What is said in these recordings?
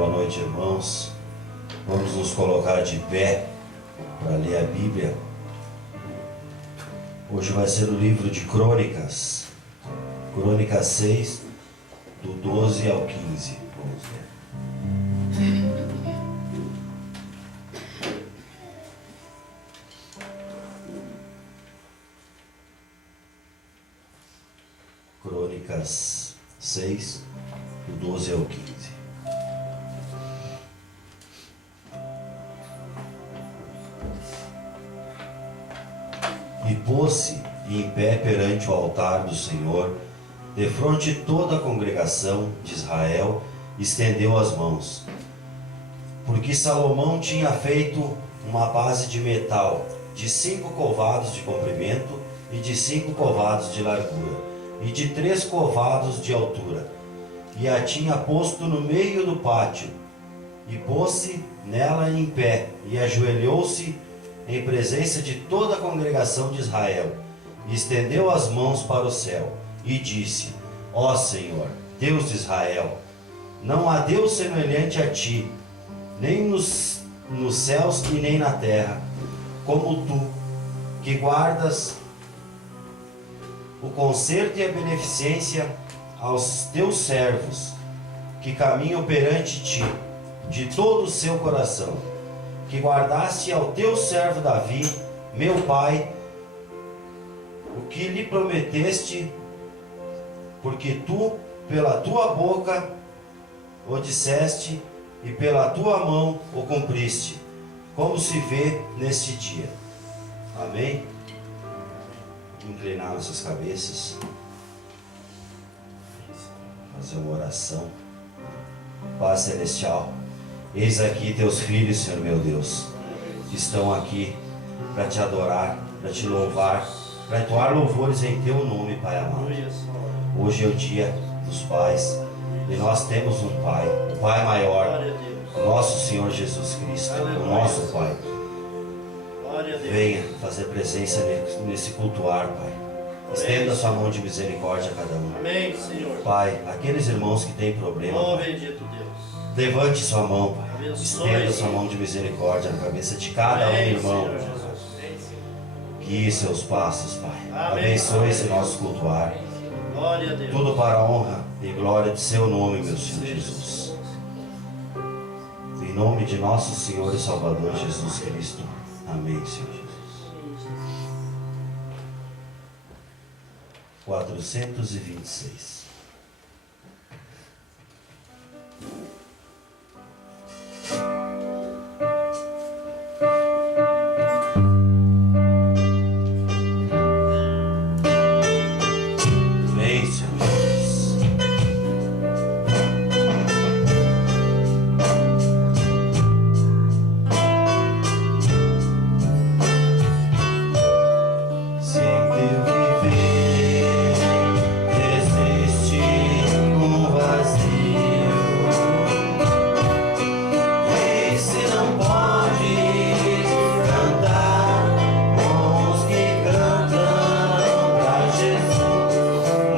Boa noite, irmãos. Vamos nos colocar de pé para ler a Bíblia. Hoje vai ser o livro de Crônicas, Crônicas 6, do 12 ao 15. Vamos ler. Crônicas 6, do 12 ao 15. E pôs-se em pé perante o altar do Senhor, defronte de toda a congregação de Israel, estendeu as mãos. Porque Salomão tinha feito uma base de metal, de 5 covados de comprimento e de 5 covados de largura, e de 3 covados de altura, e a tinha posto no meio do pátio, e pôs-se nela em pé, e ajoelhou-se em presença de toda a congregação de Israel, e estendeu as mãos para o céu, e disse: Ó Senhor, Deus de Israel, não há Deus semelhante a ti, nem nos céus e nem na terra, como tu, que guardas o conserto e a beneficência aos teus servos, que caminham perante ti, de todo o seu coração, que guardaste ao teu servo Davi, meu pai, o que lhe prometeste, porque tu, pela tua boca, o disseste, e pela tua mão o cumpriste, como se vê neste dia. Amém? Inclinar nossas cabeças, fazer uma oração. Pai Celestial, eis aqui teus filhos, Senhor meu Deus, que estão aqui para te adorar, para te louvar, para entoar louvores em teu nome, Pai amado. Hoje é o dia dos pais, e nós temos um Pai, o Pai maior, o nosso Senhor Jesus Cristo, o nosso Pai. Venha fazer presença nesse cultuar, Pai. Estenda a sua mão de misericórdia a cada um. Amém, Senhor. Pai, aqueles irmãos que têm problema, Oh, Pai, bendito Deus. levante sua mão, Pai. Abençoe, Estenda sua Senhor. mão de misericórdia na cabeça de cada Amém, irmão. Senhor Jesus. Guie seus passos, Pai. Amém. Abençoe esse nosso cultuar. Glória a Deus. Tudo para a honra e glória de seu nome, meu Senhor Jesus. Em nome de nosso Senhor e Salvador Jesus Cristo. Amém, Senhor Jesus. 426. Vem, Senhor Jesus. Se em teu viver existe um vazio, e se não podes cantar com os que cantam pra Jesus,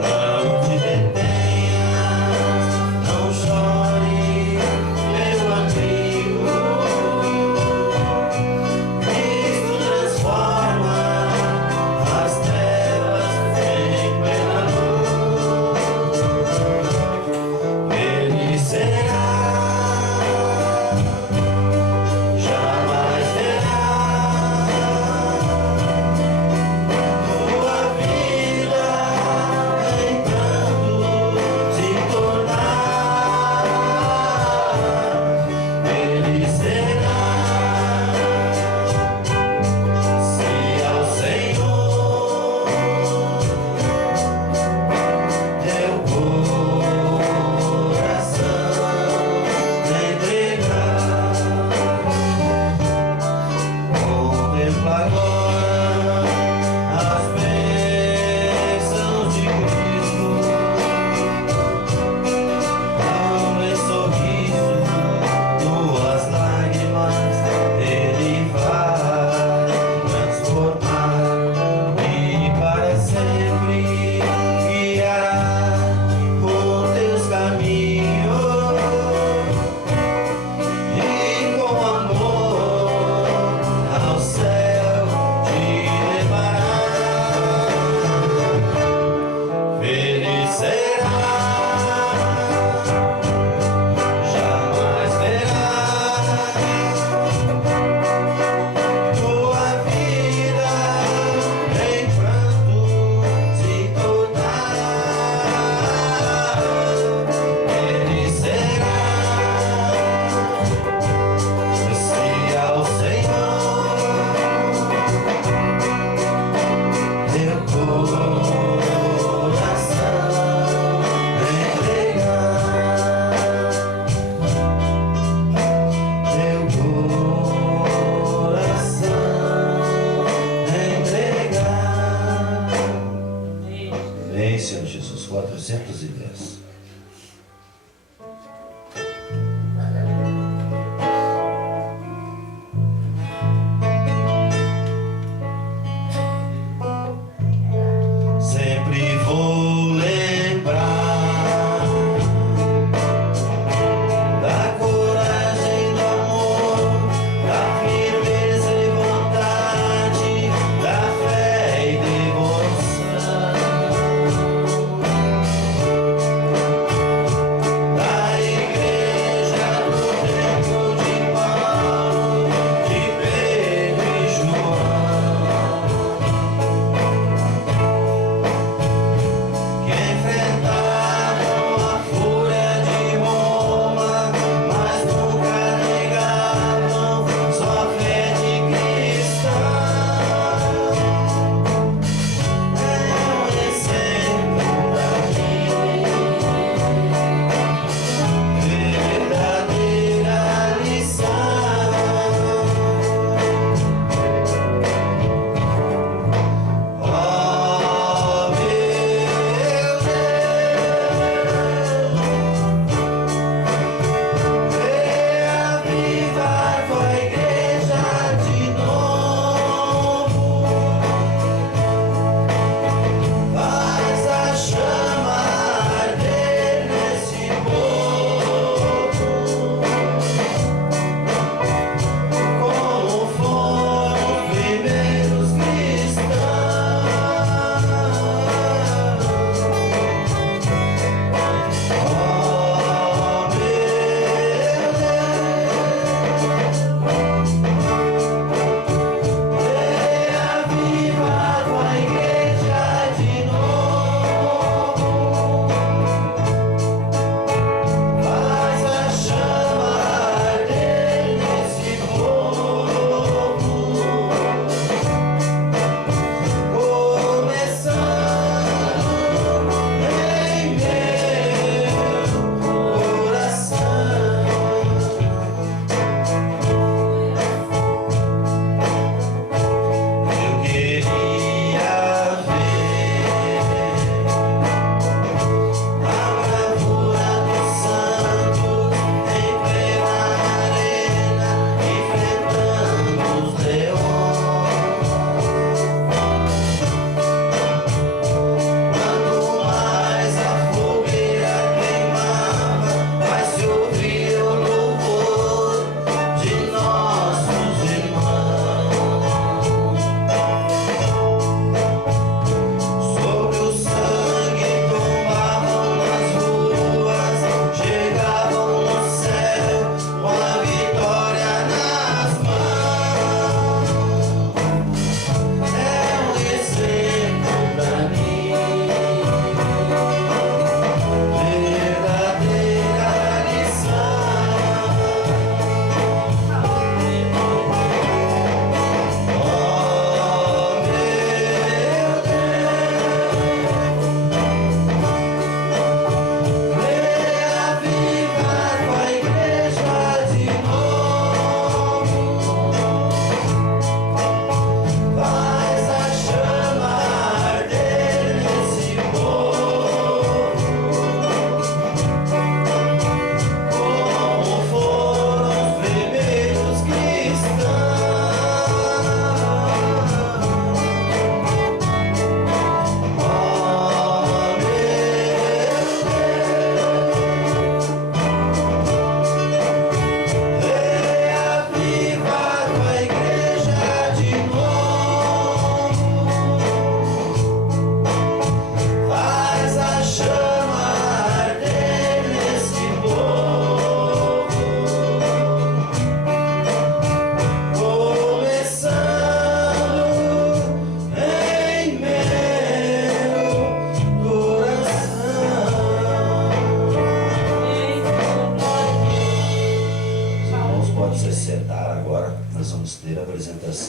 não te detenhas, não chore, meu amigo. Cristo transforma as trevas em plena luz. Ele será, jamais verá tua vida entrando se tornar. Ele será, se ao Senhor teu coração entregar. Contempla agora as bênçãos de Cristo, dá em sorriso tuas lágrimas, Ele vai transformar e para sempre guiará por teus caminhos.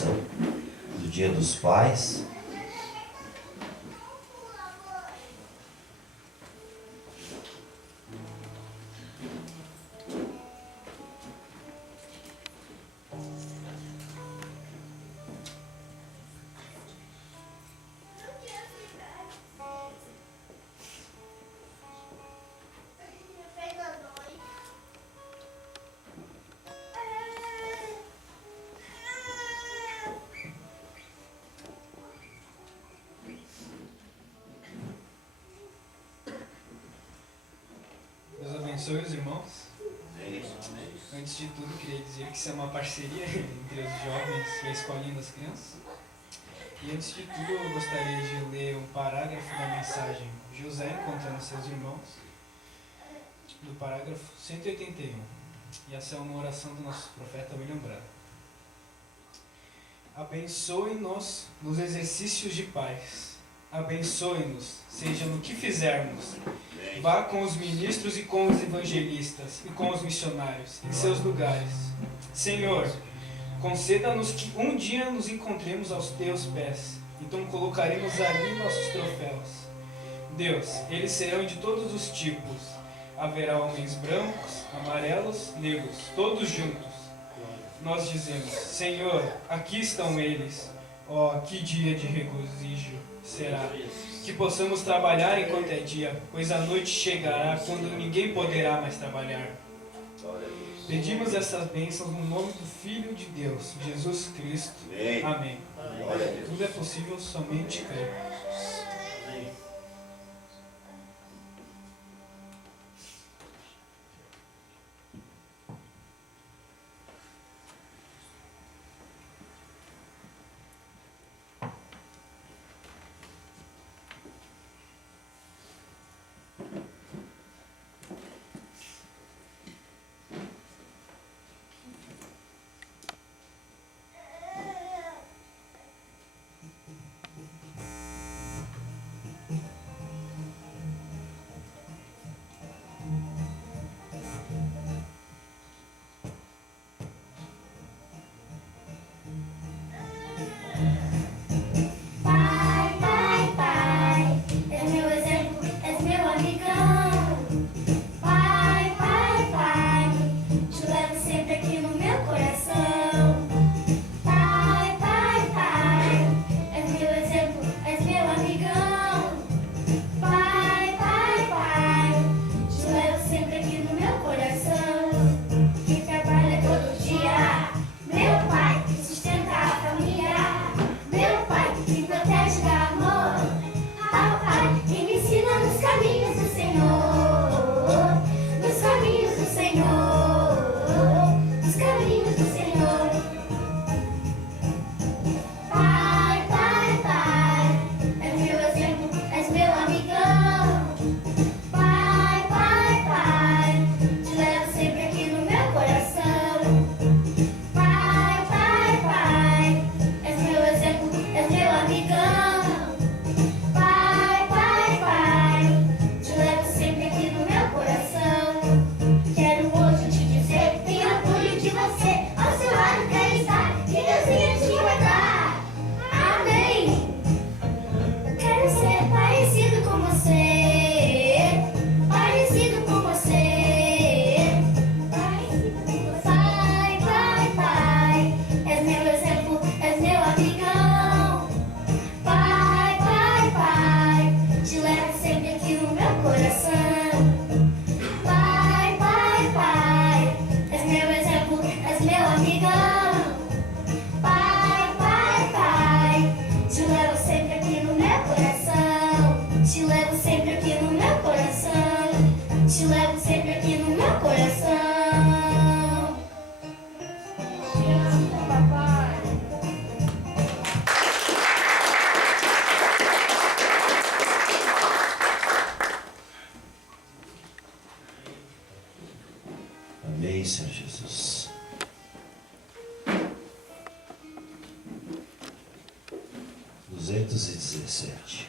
comemoração do Dia dos Pais. Deus abençoe os irmãos. Antes de tudo, queria dizer que isso é uma parceria entre os jovens e a Escolinha das Crianças. E antes de tudo, eu gostaria de ler um parágrafo da mensagem José encontrando seus irmãos, do parágrafo 181. E essa é uma oração do nosso profeta William Branham. Abençoe-nos nos exercícios de paz. Abençoe-nos, seja no que fizermos. Vá com os ministros e com os evangelistas e com os missionários em seus lugares. Senhor, conceda-nos que um dia nos encontremos aos teus pés. Então colocaremos ali nossos troféus. Deus, eles serão de todos os tipos. Haverá homens brancos, amarelos, negros, todos juntos. Nós dizemos, Senhor, aqui estão eles. Oh, que dia de regozijo será. Que possamos trabalhar enquanto é dia, pois a noite chegará quando ninguém poderá mais trabalhar. Pedimos essas bênçãos no nome do Filho de Deus, Jesus Cristo. Amém. Tudo é possível somente crer. Amém, Senhor Jesus. Duzentos e 17.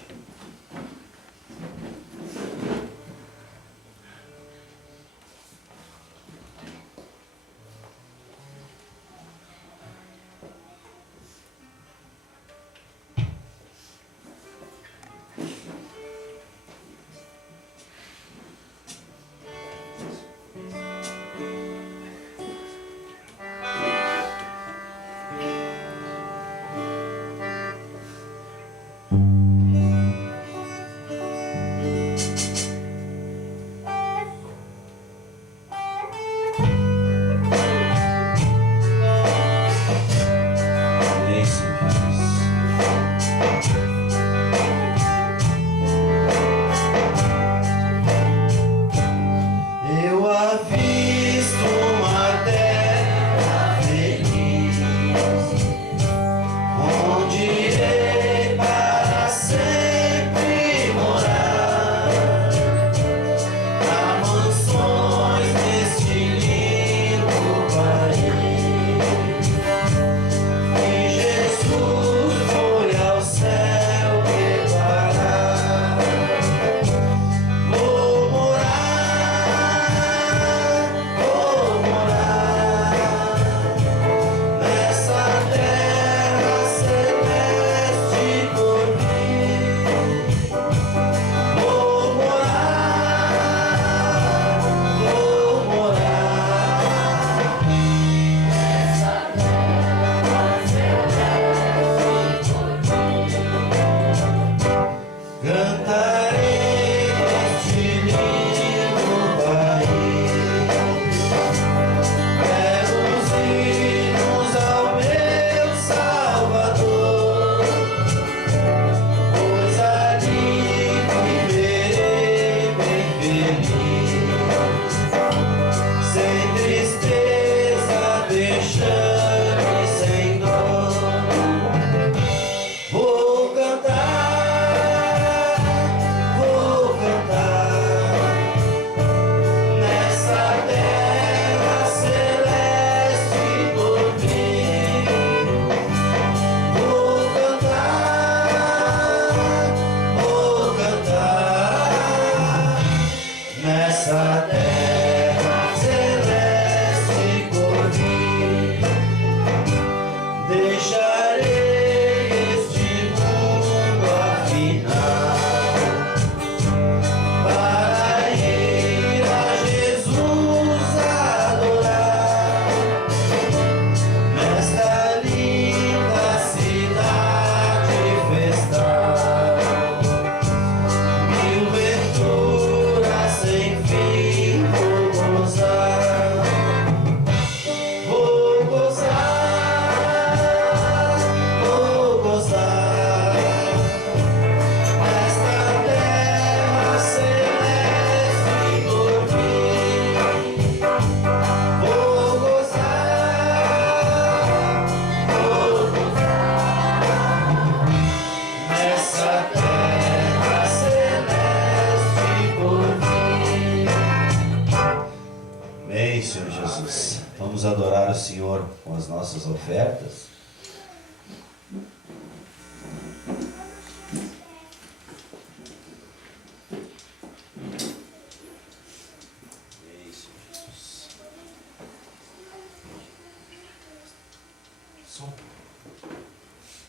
as nossas ofertas?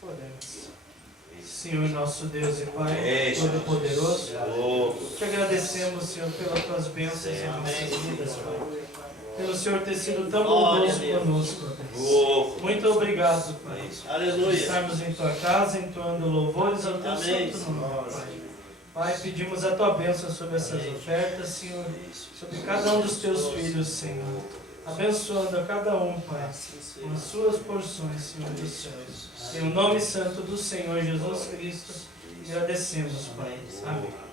Podemos. Senhor, nosso Deus e Pai Todo-Poderoso, te agradecemos, Senhor, pelas tuas bênçãos em nossas vidas, Pai. Pelo Senhor ter sido tão bondoso conosco, Deus. Muito obrigado, Pai. Aleluia. Por estarmos em tua casa, entoando louvores ao teu Amém, santo nome, Senhor. Pai. Pai, pedimos a tua bênção sobre essas ofertas, Senhor, sobre cada um dos teus filhos, Senhor. Abençoando a cada um, Pai, com as suas porções, Senhor dos céus. Em o nome santo do Senhor Jesus Cristo, agradecemos, Pai. Amém.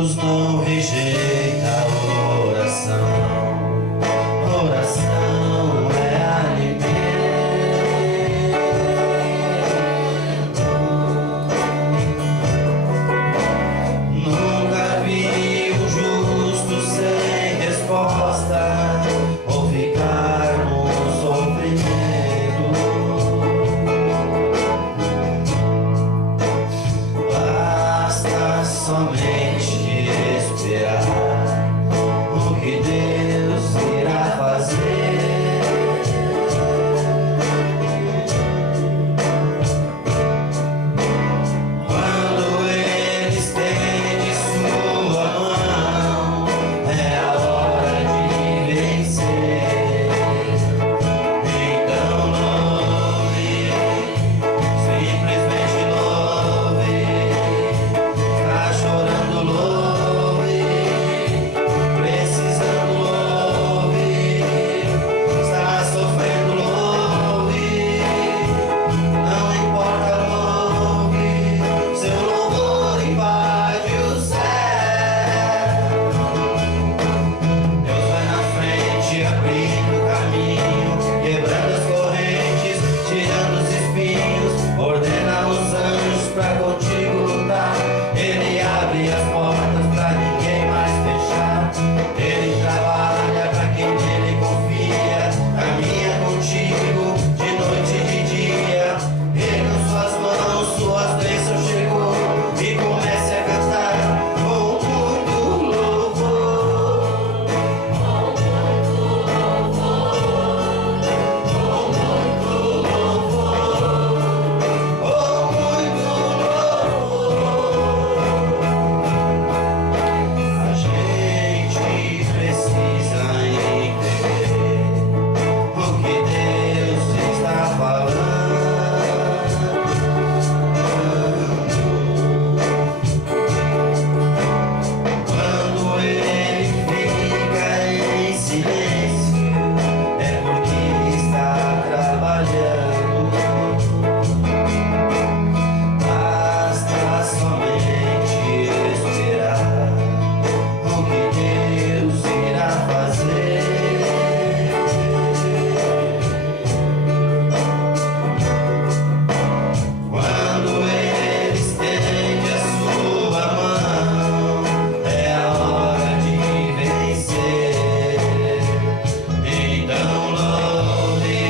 Deus não rejeita a oração. Oração é alimento. Nunca vi um justo sem resposta ou ficar no sofrimento. Basta somente esperar o que Deus irá fazer. Quando Ele estende sua mão, é a hora de vencer. Então louve, simplesmente louve. Tá chorando, louve. Precisando, louve. Está sofrendo, louve. Não importa, louve. Seu louvor invade o céu. Deus vai na frente, abrindo o caminho, quebrando as correntes, tirando os espinhos, ordena os anjos pra contigo lutar. Ele abre as portas pra ninguém mais fechar. Ele trabalha pra quem nele confia, caminha contigo de noite e de dia. Ele com suas mãos, suas bênçãos chegou e comece a cantar com muito louvor. A gente precisa entender o que Deus está falando. Quando Ele fica em silêncio, é porque está trabalhando. Basta somente esperar o que Deus irá fazer. Quando Ele estende a sua mão, é a hora de vencer. Então louve,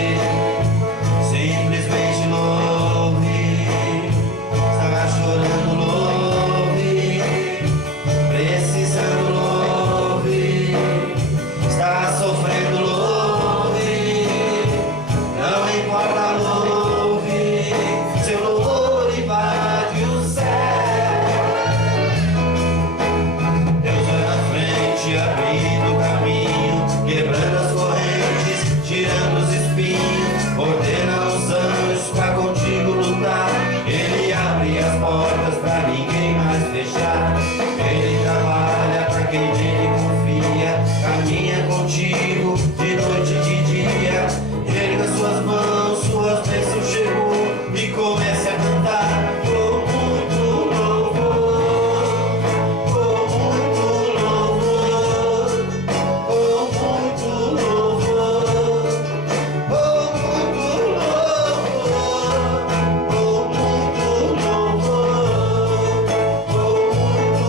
simplesmente louve. Está chorando, louve. Precisando, louve. Está sofrendo, louve. Não importa, louve. Seu louvor invade o céu. Deus vai na frente, abrindo o caminho, quebrando as correntes, tirando os espinhos, ordena os anjos pra contigo lutar. Ele abre as portas pra ninguém mais fechar. Ele trabalha pra quem nele confia, caminha contigo de noite e de dia. Ele com as suas mãos, suas bênçãos chegou e comece a cantar com muito louvor, com muito louvor, com muito louvor, com muito louvor, com muito louvor, com muito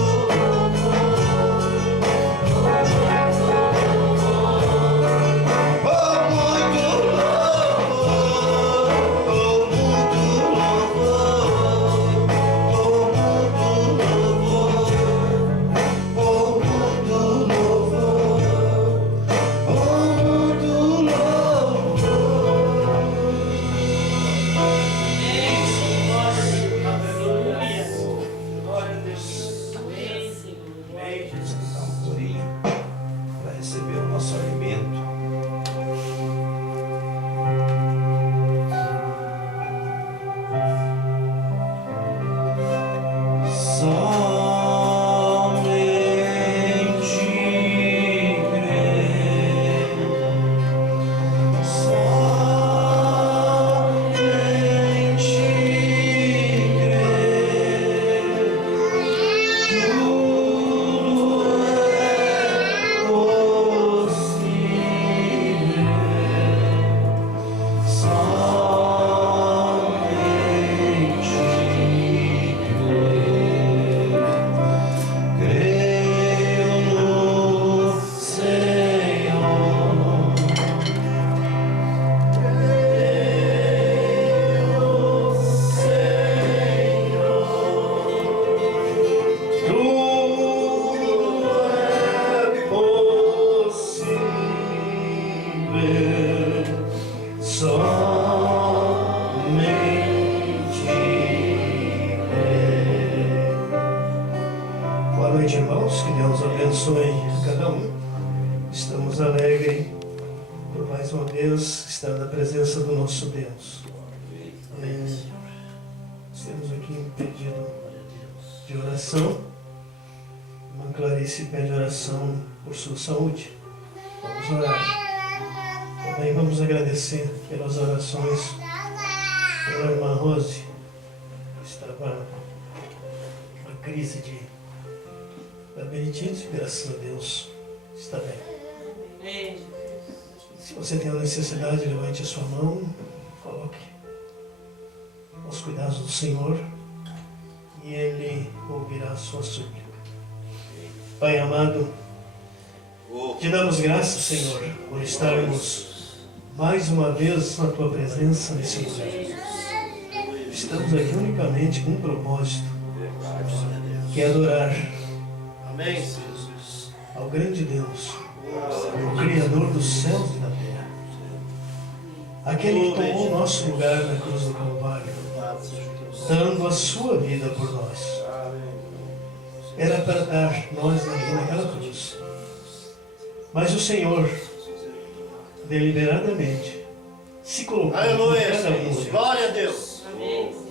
abençoe a cada um. Estamos alegres por mais uma vez estar na presença do nosso Deus. Temos aqui um pedido de oração. Irmã Clarice pede oração por sua saúde. Vamos orar. Também vamos agradecer pelas orações pela irmã Rose, que estava numa crise de labirintite, graças a Deus está bem. Se você tem a necessidade, levante a sua mão, coloque aos cuidados do Senhor e Ele ouvirá a sua súplica. Pai amado, te damos graças, Senhor, por estarmos mais uma vez na Tua presença nesse lugar. Estamos aqui unicamente com um propósito, que é adorar Amém, Jesus. ao grande Deus, o Criador dos céus e da terra, aquele que tomou o nosso lugar na cruz do Calvário, dando a sua vida por nós. Era para dar nós ali naquela cruz. Mas o Senhor, deliberadamente, se colocou Aleluia, por cada um. Senhor. Glória a Deus.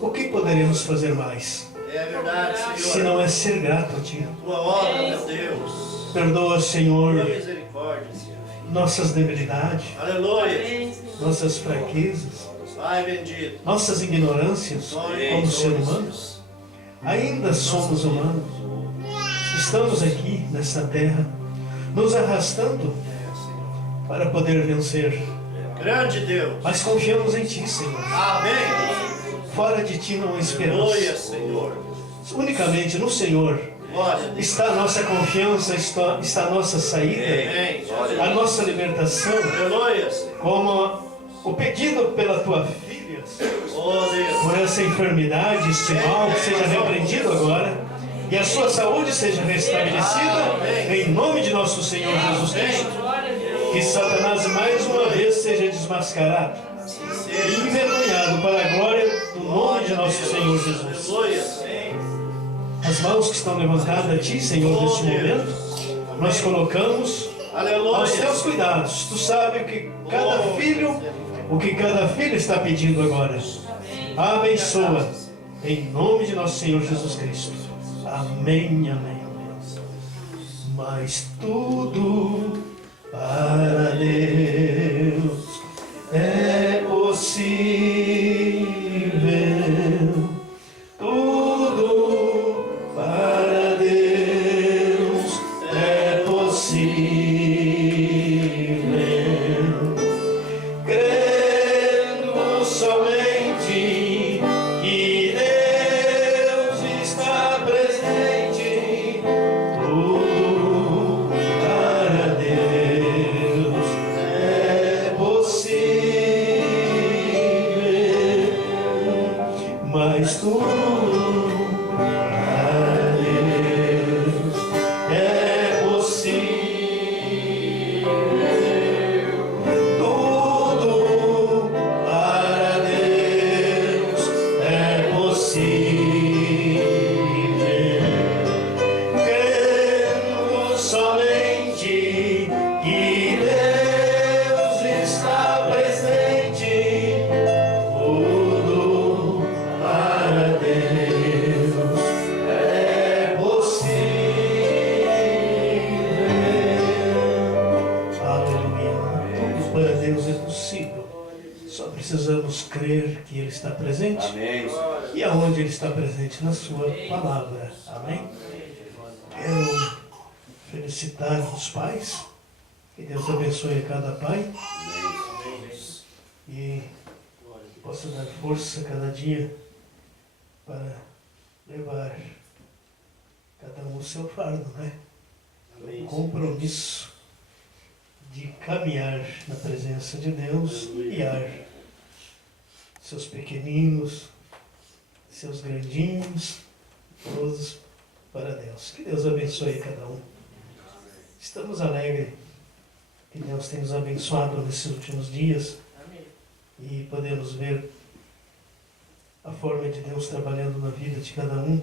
O que poderemos fazer mais, É verdade, se Senhor. não é ser grato a Ti? Tua obra, meu Deus. Perdoa, Senhor, Tua misericórdia, Senhor. nossas debilidades, Aleluia. nossas fraquezas, Pai bendito. nossas ignorâncias como ser humano. Ainda somos humanos. Estamos aqui nessa terra, nos arrastando para poder vencer. Grande Deus. Mas confiamos em Ti, Senhor. Amém. Fora de Ti não há Aleluia, esperança. Senhor. Unicamente no Senhor Glória a Deus. está a nossa confiança, está a nossa saída, Amém. a nossa libertação, Aleluia, Senhor. como o pedido pela Tua filha, Oh, Deus. por essa enfermidade, este mal, seja repreendido agora, e a sua saúde seja restabelecida, em nome de nosso Senhor Jesus Cristo. Que Satanás mais uma vez seja desmascarado e envergonhado para a glória do nome de nosso Senhor Jesus. Aleluia. As mãos que estão levantadas a Ti, Senhor, neste momento, nós colocamos aos Teus Aleluia. cuidados. Tu sabes o que cada filho está pedindo agora. Abençoa, em nome de nosso Senhor Jesus Cristo. Amém, amém. Mas tudo para Deus é possível. Tudo para Deus é possível. Crendo somente que Deus está presente, tudo para Deus é possível. Mas tudo para Deus é possível. Tudo para Deus é possível. Crendo somente que Deus está presente, tudo para Deus é possível. Aleluia. Tudo para Deus é possível. Só precisamos crer que Ele está presente. Amém. E aonde Ele está presente? Na Sua palavra. Amém? Quero felicitar os pais. Que Deus abençoe a cada pai. E possa dar força cada dia para levar cada um o seu fardo, né? Um compromisso de caminhar na presença de Deus e guiar seus pequeninos, seus grandinhos, todos para Deus. Que Deus abençoe cada um. Estamos alegres que Deus tem nos abençoado nesses últimos dias e podemos ver a forma de Deus trabalhando na vida de cada um.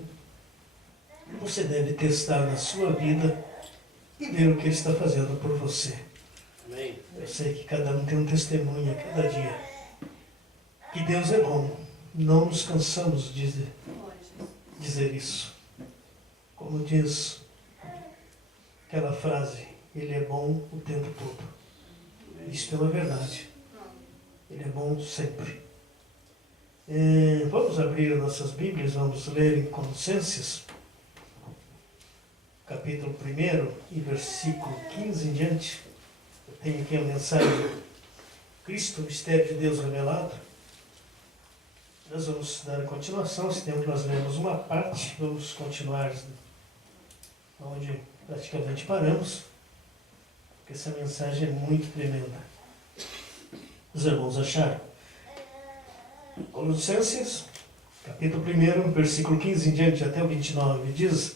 Você deve testar na sua vida e ver o que Ele está fazendo por você. Amém. Eu sei que cada um tem um testemunho a cada dia. Que Deus é bom. Não nos cansamos de dizer isso. Como diz aquela frase, Ele é bom o tempo todo. Isto é uma verdade. Ele é bom sempre. Vamos abrir nossas Bíblias, vamos ler em Colossenses, capítulo 1 e versículo 15 em diante. Eu tenho aqui a mensagem Cristo, o mistério de Deus revelado. Nós vamos dar a continuação, esse tempo nós lemos uma parte, vamos continuar onde praticamente paramos, porque essa mensagem é muito tremenda. Os irmãos acharam? Colossenses, capítulo 1, versículo 15 em diante até o 29, diz: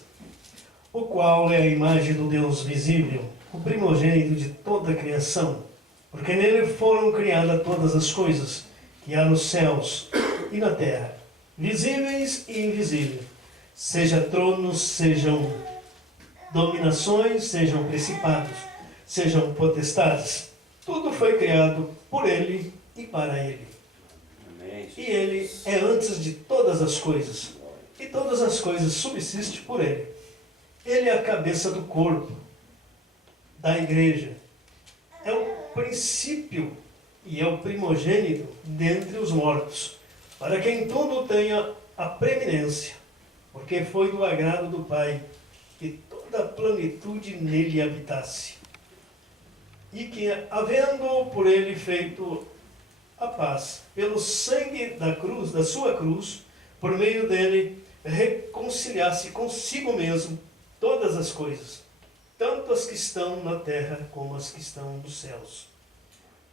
o qual é a imagem do Deus visível, o primogênito de toda a criação, porque nele foram criadas todas as coisas que há nos céus e na terra, visíveis e invisíveis, seja tronos, sejam dominações, sejam principados, sejam potestades, tudo foi criado por Ele e para Ele. Amém. E Ele é antes de todas as coisas, e todas as coisas subsistem por Ele. Ele é a cabeça do corpo, da igreja. É o princípio e é o primogênito dentre os mortos, para que em tudo tenha a preeminência, porque foi do agrado do Pai que toda a plenitude nele habitasse, e que, havendo por ele feito a paz, pelo sangue da cruz, da sua cruz, por meio dele, reconciliasse consigo mesmo todas as coisas, tanto as que estão na terra como as que estão nos céus.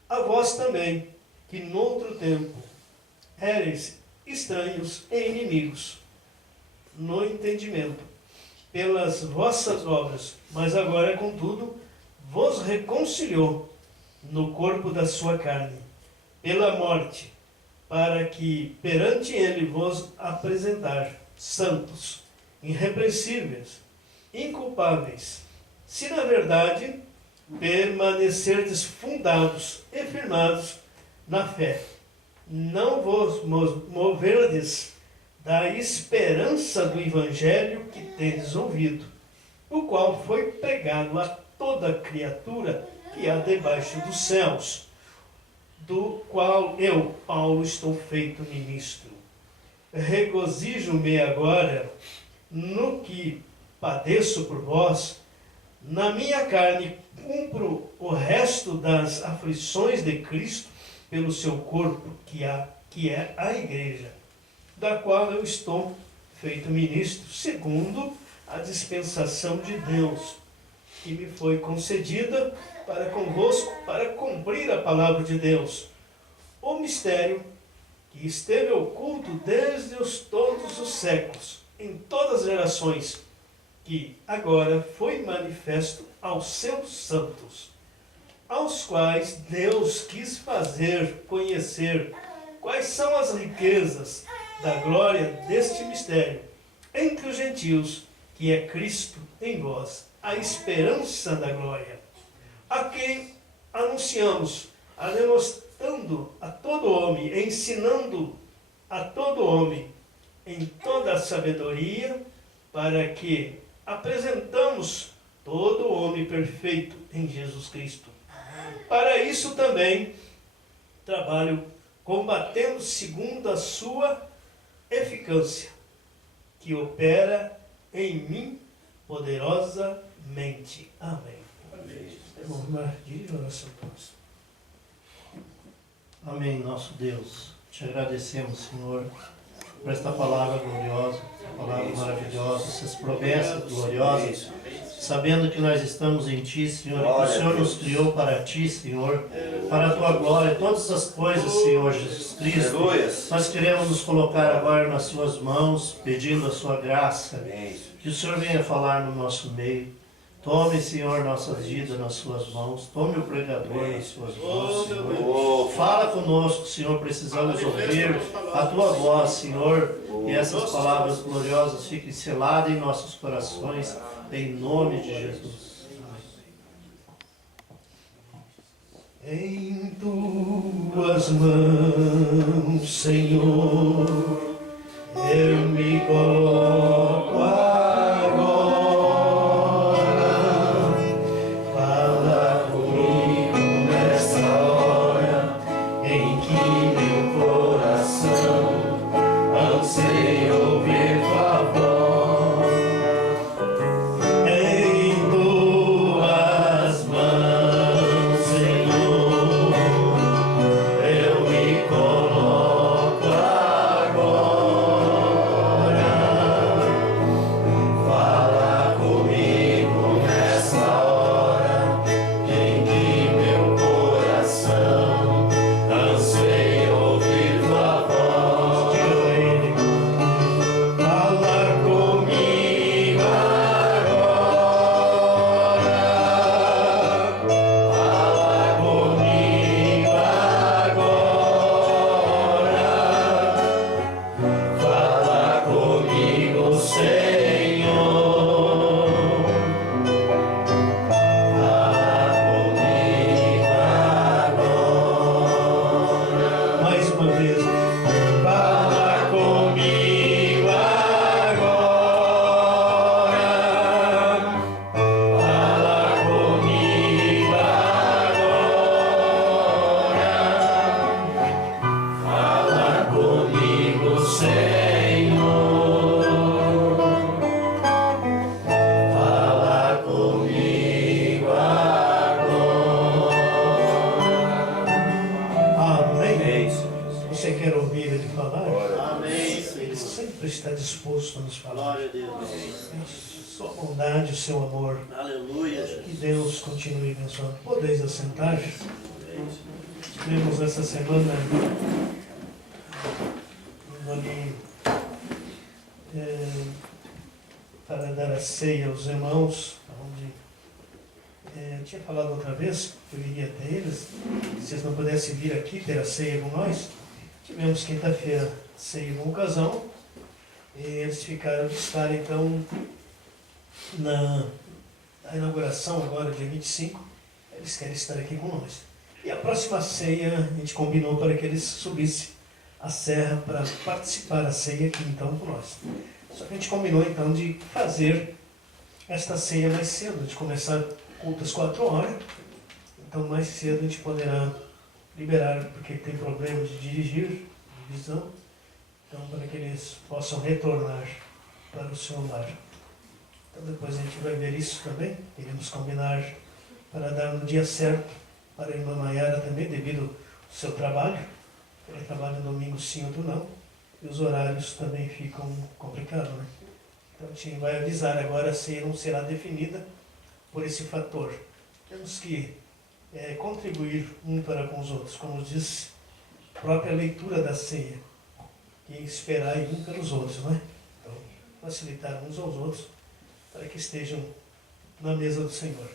A vós também, que noutro tempo éreis estranhos e inimigos, no entendimento, pelas vossas obras, mas agora, contudo, vos reconciliou no corpo da sua carne, pela morte, para que perante ele vos apresentar santos, irrepreensíveis, inculpáveis, se na verdade permanecerdes fundados e firmados na fé, não vos moverdes da esperança do Evangelho que tendes ouvido, o qual foi pregado a toda criatura que há debaixo dos céus, do qual eu, Paulo, estou feito ministro. Regozijo-me agora no que padeço por vós, na minha carne cumpro o resto das aflições de Cristo pelo seu corpo, que é a igreja, da qual eu estou feito ministro, segundo a dispensação de Deus, que me foi concedida para convosco, para cumprir a palavra de Deus, o mistério que esteve oculto desde todos os séculos, em todas as gerações, que agora foi manifesto aos seus santos, aos quais Deus quis fazer conhecer quais são as riquezas da glória deste mistério entre os gentios, que é Cristo em vós, a esperança da glória, a quem anunciamos, demonstrando a todo homem, ensinando a todo homem em toda a sabedoria, para que apresentamos todo homem perfeito em Jesus Cristo. Para isso também trabalho combatendo segundo a sua eficácia, que opera em mim poderosamente. Amém. Vamos lá, dirige a oração para nós. Amém, nosso Deus. Te agradecemos, Senhor, por esta palavra gloriosa, palavra maravilhosa, essas promessas gloriosas, sabendo que nós estamos em Ti, Senhor, e que o Senhor nos criou para Ti, Senhor, para a Tua glória, todas as coisas, Senhor Jesus Cristo. Nós queremos nos colocar agora nas Suas mãos, pedindo a Sua graça, que o Senhor venha falar no nosso meio. Tome, Senhor, nossas vidas nas Suas mãos. Tome o pregador nas Suas mãos, Senhor. Fala conosco, Senhor. Precisamos ouvir a Tua voz, Senhor. E essas palavras gloriosas fiquem seladas em nossos corações, em nome de Jesus. Amém. Em tuas mãos, Senhor, eu me coloco agora. Fala comigo nessa hora em que meu coração anseia ouvir tua voz. Em tuas mãos, Senhor, eu me coloco agora. Fala comigo nessa hora em que meu coração anseia ouvir tua voz. Fala comigo agora. Fala comigo agora. Fala comigo, Senhor. Fala comigo agora. Mais uma vez. Fala comigo agora. Fala comigo agora. Fala comigo, Senhor. Fala comigo agora. Amém. Você quer ouvir ele falar? Amém, Ele Senhor. sempre está disposto a nos falar. Glória a Deus. Sua bondade, o seu amor. Aleluia, Que Jesus. Deus continue abençoando. Podeis assentar. Tivemos essa semana indo ali para dar a ceia aos irmãos, onde eu tinha falado outra vez que eu iria até eles, se eles não pudessem vir aqui ter a ceia com nós. Tivemos quinta-feira ceia com o casal, e eles ficaram de estar então na inauguração agora, dia 25, eles querem estar aqui com nós. E a próxima ceia a gente combinou para que eles subissem a serra para participar da ceia aqui então com nós. Só que a gente combinou então de fazer esta ceia mais cedo, de começar culto às 4 horas. Então mais cedo a gente poderá liberar, porque tem problema de dirigir, de visão. Então para que eles possam retornar para o seu lar. Então depois a gente vai ver isso também. Iremos combinar para dar no dia certo para a irmã Maiara também, devido ao seu trabalho. Ele trabalha domingo sim, outro não. E os horários também ficam complicados, né? Então a gente vai avisar agora, a ceia não será definida por esse fator. Temos que contribuir um para com os outros, como diz a própria leitura da ceia. E esperar um pelos outros, não é? Então, facilitar uns aos outros para que estejam na mesa do Senhor.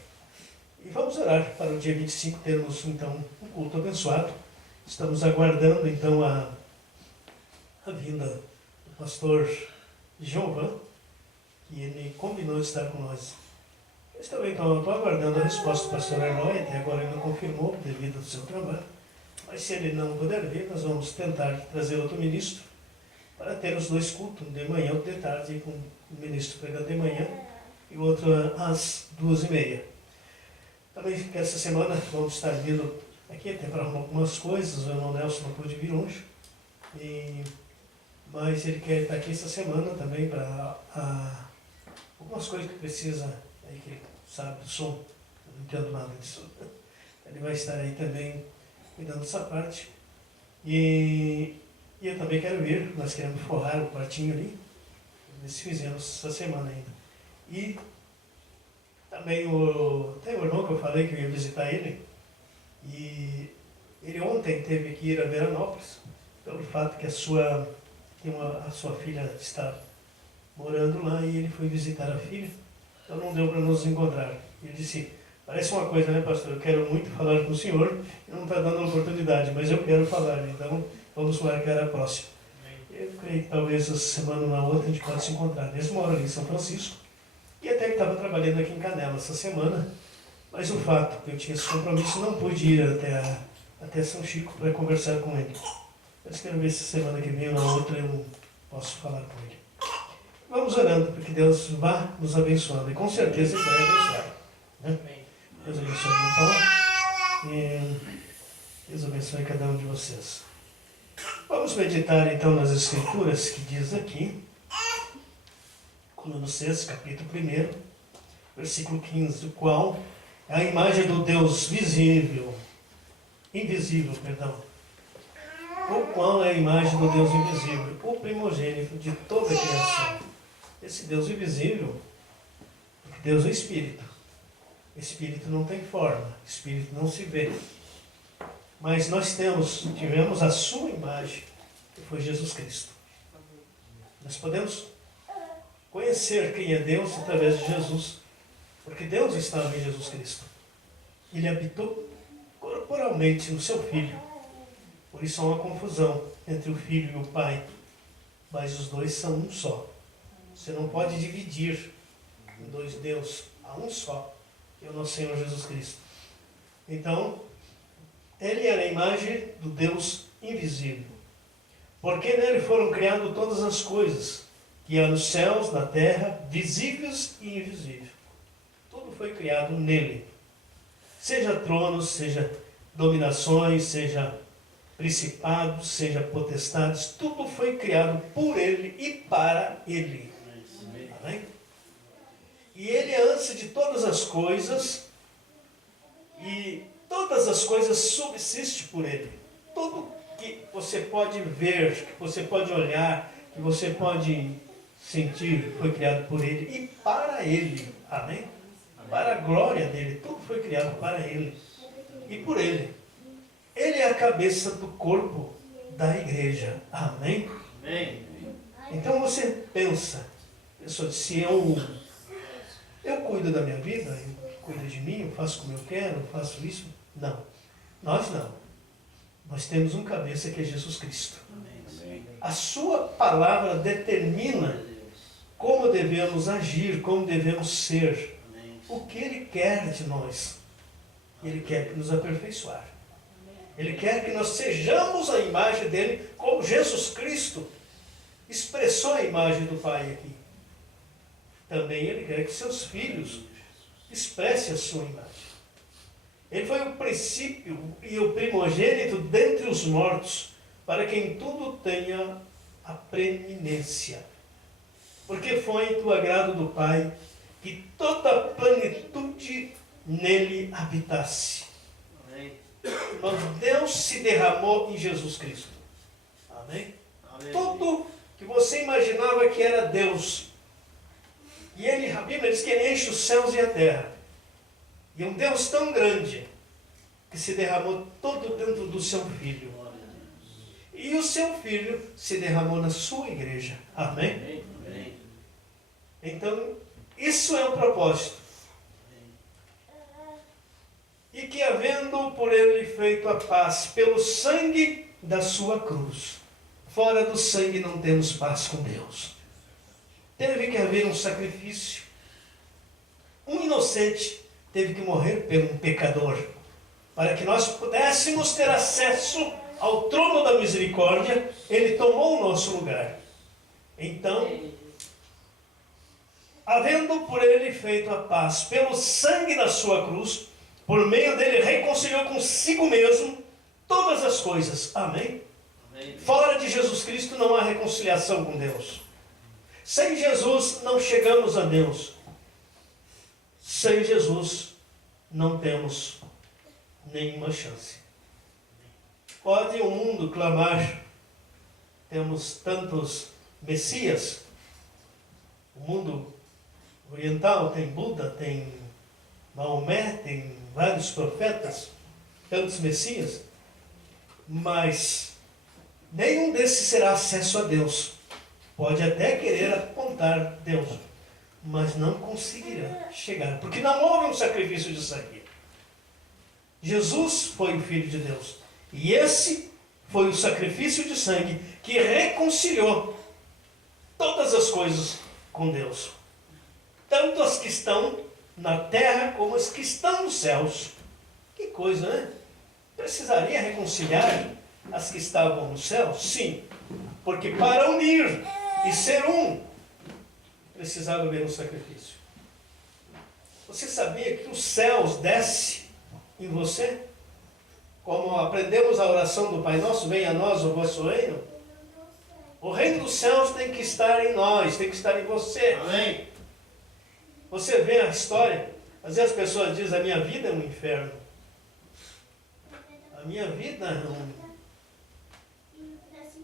E vamos orar para o dia 25 termos então um culto abençoado. Estamos aguardando então a vinda do pastor Jeová, que ele combinou estar com nós. Eu estou aguardando a resposta do pastor Arnoy, até agora ele não confirmou devido ao seu trabalho. Mas se ele não puder vir, nós vamos tentar trazer outro ministro para ter os dois cultos, um de manhã e outro de tarde, com o ministro pregando de manhã e o outro às 2h30. Também essa semana vamos estar vindo aqui até para arrumar algumas coisas. O irmão Nelson não pôde vir hoje, mas ele quer estar aqui essa semana também para algumas coisas que precisa, aí que ele sabe do som, eu não entendo nada disso. Ele vai estar aí também cuidando dessa parte. E eu também quero vir, nós queremos forrar o quartinho ali, nós fizemos essa semana ainda. E também tem um irmão que eu falei que eu ia visitar ele, e ele ontem teve que ir a Veranópolis, pelo fato que a sua filha está morando lá, e ele foi visitar a filha, então não deu para nos encontrar. Ele disse, parece uma coisa, né, pastor, eu quero muito falar com o senhor, e não está dando a oportunidade, mas eu quero falar, então vamos marcar a próxima. Eu creio que talvez essa semana ou na outra a gente pode se encontrar. Eles moram ali em São Francisco, e até que estava trabalhando aqui em Canela essa semana, Mas o fato que eu tinha esse compromisso, não pude ir até São Chico para conversar com ele. Mas quero ver se semana que vem ou na outra eu posso falar com ele. Vamos orando para que Deus vá nos abençoando. E com certeza Ele vai abençoar. Né? Deus abençoe o meu Paulo. E Deus abençoe cada um de vocês. Vamos meditar então nas Escrituras que diz aqui, Colossenses capítulo 1, versículo 15, o qual é a imagem do Deus invisível, o qual é a imagem do Deus invisível, o primogênito de toda a criação. Esse Deus invisível, porque Deus é Espírito. Espírito não tem forma, Espírito não se vê. Mas nós tivemos a sua imagem, que foi Jesus Cristo. Nós podemos conhecer quem é Deus através de Jesus, porque Deus estava em Jesus Cristo. Ele habitou corporalmente no seu Filho. Por isso há uma confusão entre o Filho e o Pai, mas os dois são um só. Você não pode dividir em dois deuses, há um só, que é o nosso Senhor Jesus Cristo. Então, Ele era a imagem do Deus invisível, porque nele foram criadas todas as coisas, que há nos céus, na terra, visíveis e invisíveis. Tudo foi criado nele. Seja tronos, seja dominações, seja principados, seja potestades, tudo foi criado por Ele e para Ele. Amém? E Ele é antes de todas as coisas, e todas as coisas subsistem por Ele. Tudo que você pode ver, que você pode olhar, que você pode sentir, foi criado por Ele e para Ele. Amém? Para a glória dEle. Tudo foi criado para Ele e por Ele. Ele é a cabeça do corpo da igreja. Amém? Amém. Então você pensa, se eu cuido da minha vida, eu cuido de mim, eu faço como eu quero, eu faço isso. Não. Nós não. Nós temos um cabeça que é Jesus Cristo. A sua palavra determina como devemos agir, como devemos ser, o que Ele quer de nós. Ele quer nos aperfeiçoar. Ele quer que nós sejamos a imagem dele, como Jesus Cristo expressou a imagem do Pai aqui. Também Ele quer que seus filhos expressem a sua imagem. Ele foi o princípio e o primogênito dentre os mortos, para que em tudo tenha a preeminência. Porque foi do agrado do Pai que toda a plenitude nele habitasse. Mas Deus se derramou em Jesus Cristo. Amém? Tudo que você imaginava que era Deus. E Ele, a Bíblia diz que Ele enche os céus e a terra. E um Deus tão grande que se derramou todo dentro do seu Filho. E o seu Filho se derramou na sua igreja. Amém? Então, isso é o propósito. E que, havendo por Ele feito a paz pelo sangue da sua cruz, fora do sangue não temos paz com Deus. Teve que haver um sacrifício. Um inocente teve que morrer por um pecador, para que nós pudéssemos ter acesso ao trono da misericórdia. Ele tomou o nosso lugar. Então, havendo por Ele feito a paz pelo sangue da sua cruz, por meio dele reconciliou consigo mesmo todas as coisas. Amém? Amém? Fora de Jesus Cristo não há reconciliação com Deus. Sem Jesus não chegamos a Deus. Sem Jesus não temos nenhuma chance. Pode o mundo clamar, temos tantos messias. O mundo oriental tem Buda, tem Maomé, tem vários profetas, tantos messias, mas nenhum desses terá acesso a Deus. Pode até querer apontar Deus, mas não conseguirá chegar, porque não houve um sacrifício de sangue. Jesus foi o Filho de Deus, e esse foi o sacrifício de sangue que reconciliou todas as coisas com Deus, tanto as que estão na terra como as que estão nos céus. Que coisa, né? Precisaria reconciliar as que estavam no céu? Sim, porque para unir e ser um, precisava haver um sacrifício. Você sabia que os céus descem em você? Como aprendemos a oração do Pai Nosso, venha a nós o vosso reino. O reino dos céus tem que estar em nós, tem que estar em você. Amém. Você vê a história, às vezes as pessoas dizem, a minha vida é um inferno. A minha vida é um...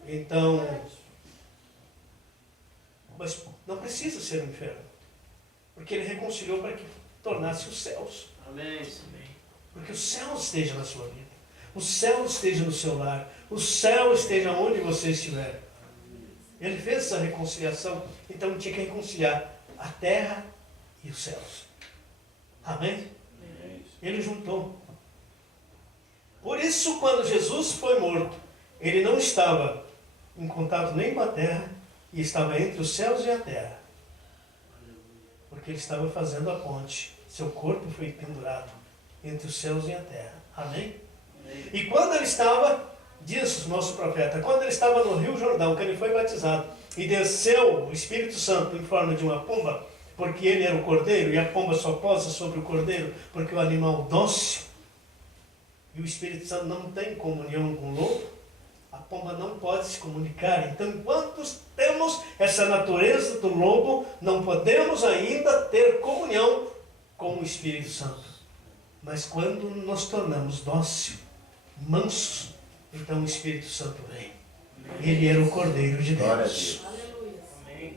Então, mas não precisa ser um inferno. Porque ele reconciliou para que tornasse os céus. Amém. Porque o céu esteja na sua vida. O céu esteja no seu lar. O céu esteja onde você estiver. Ele fez essa reconciliação, então tinha que reconciliar a terra e os céus. Amém? Ele juntou. Por isso, quando Jesus foi morto, ele não estava em contato nem com a terra, e estava entre os céus e a terra. Porque ele estava fazendo a ponte. Seu corpo foi pendurado entre os céus e a terra. Amém? E quando ele estava, diz o nosso profeta, quando ele estava no Rio Jordão, que ele foi batizado, e desceu o Espírito Santo em forma de uma pomba, porque ele era o cordeiro, e a pomba só posa sobre o cordeiro, porque o animal dócil, e o Espírito Santo não tem comunhão com o lobo, a pomba não pode se comunicar. Então, enquanto temos essa natureza do lobo, não podemos ainda ter comunhão com o Espírito Santo. Mas quando nos tornamos dócil, mansos, então o Espírito Santo vem. Ele era o Cordeiro de Deus.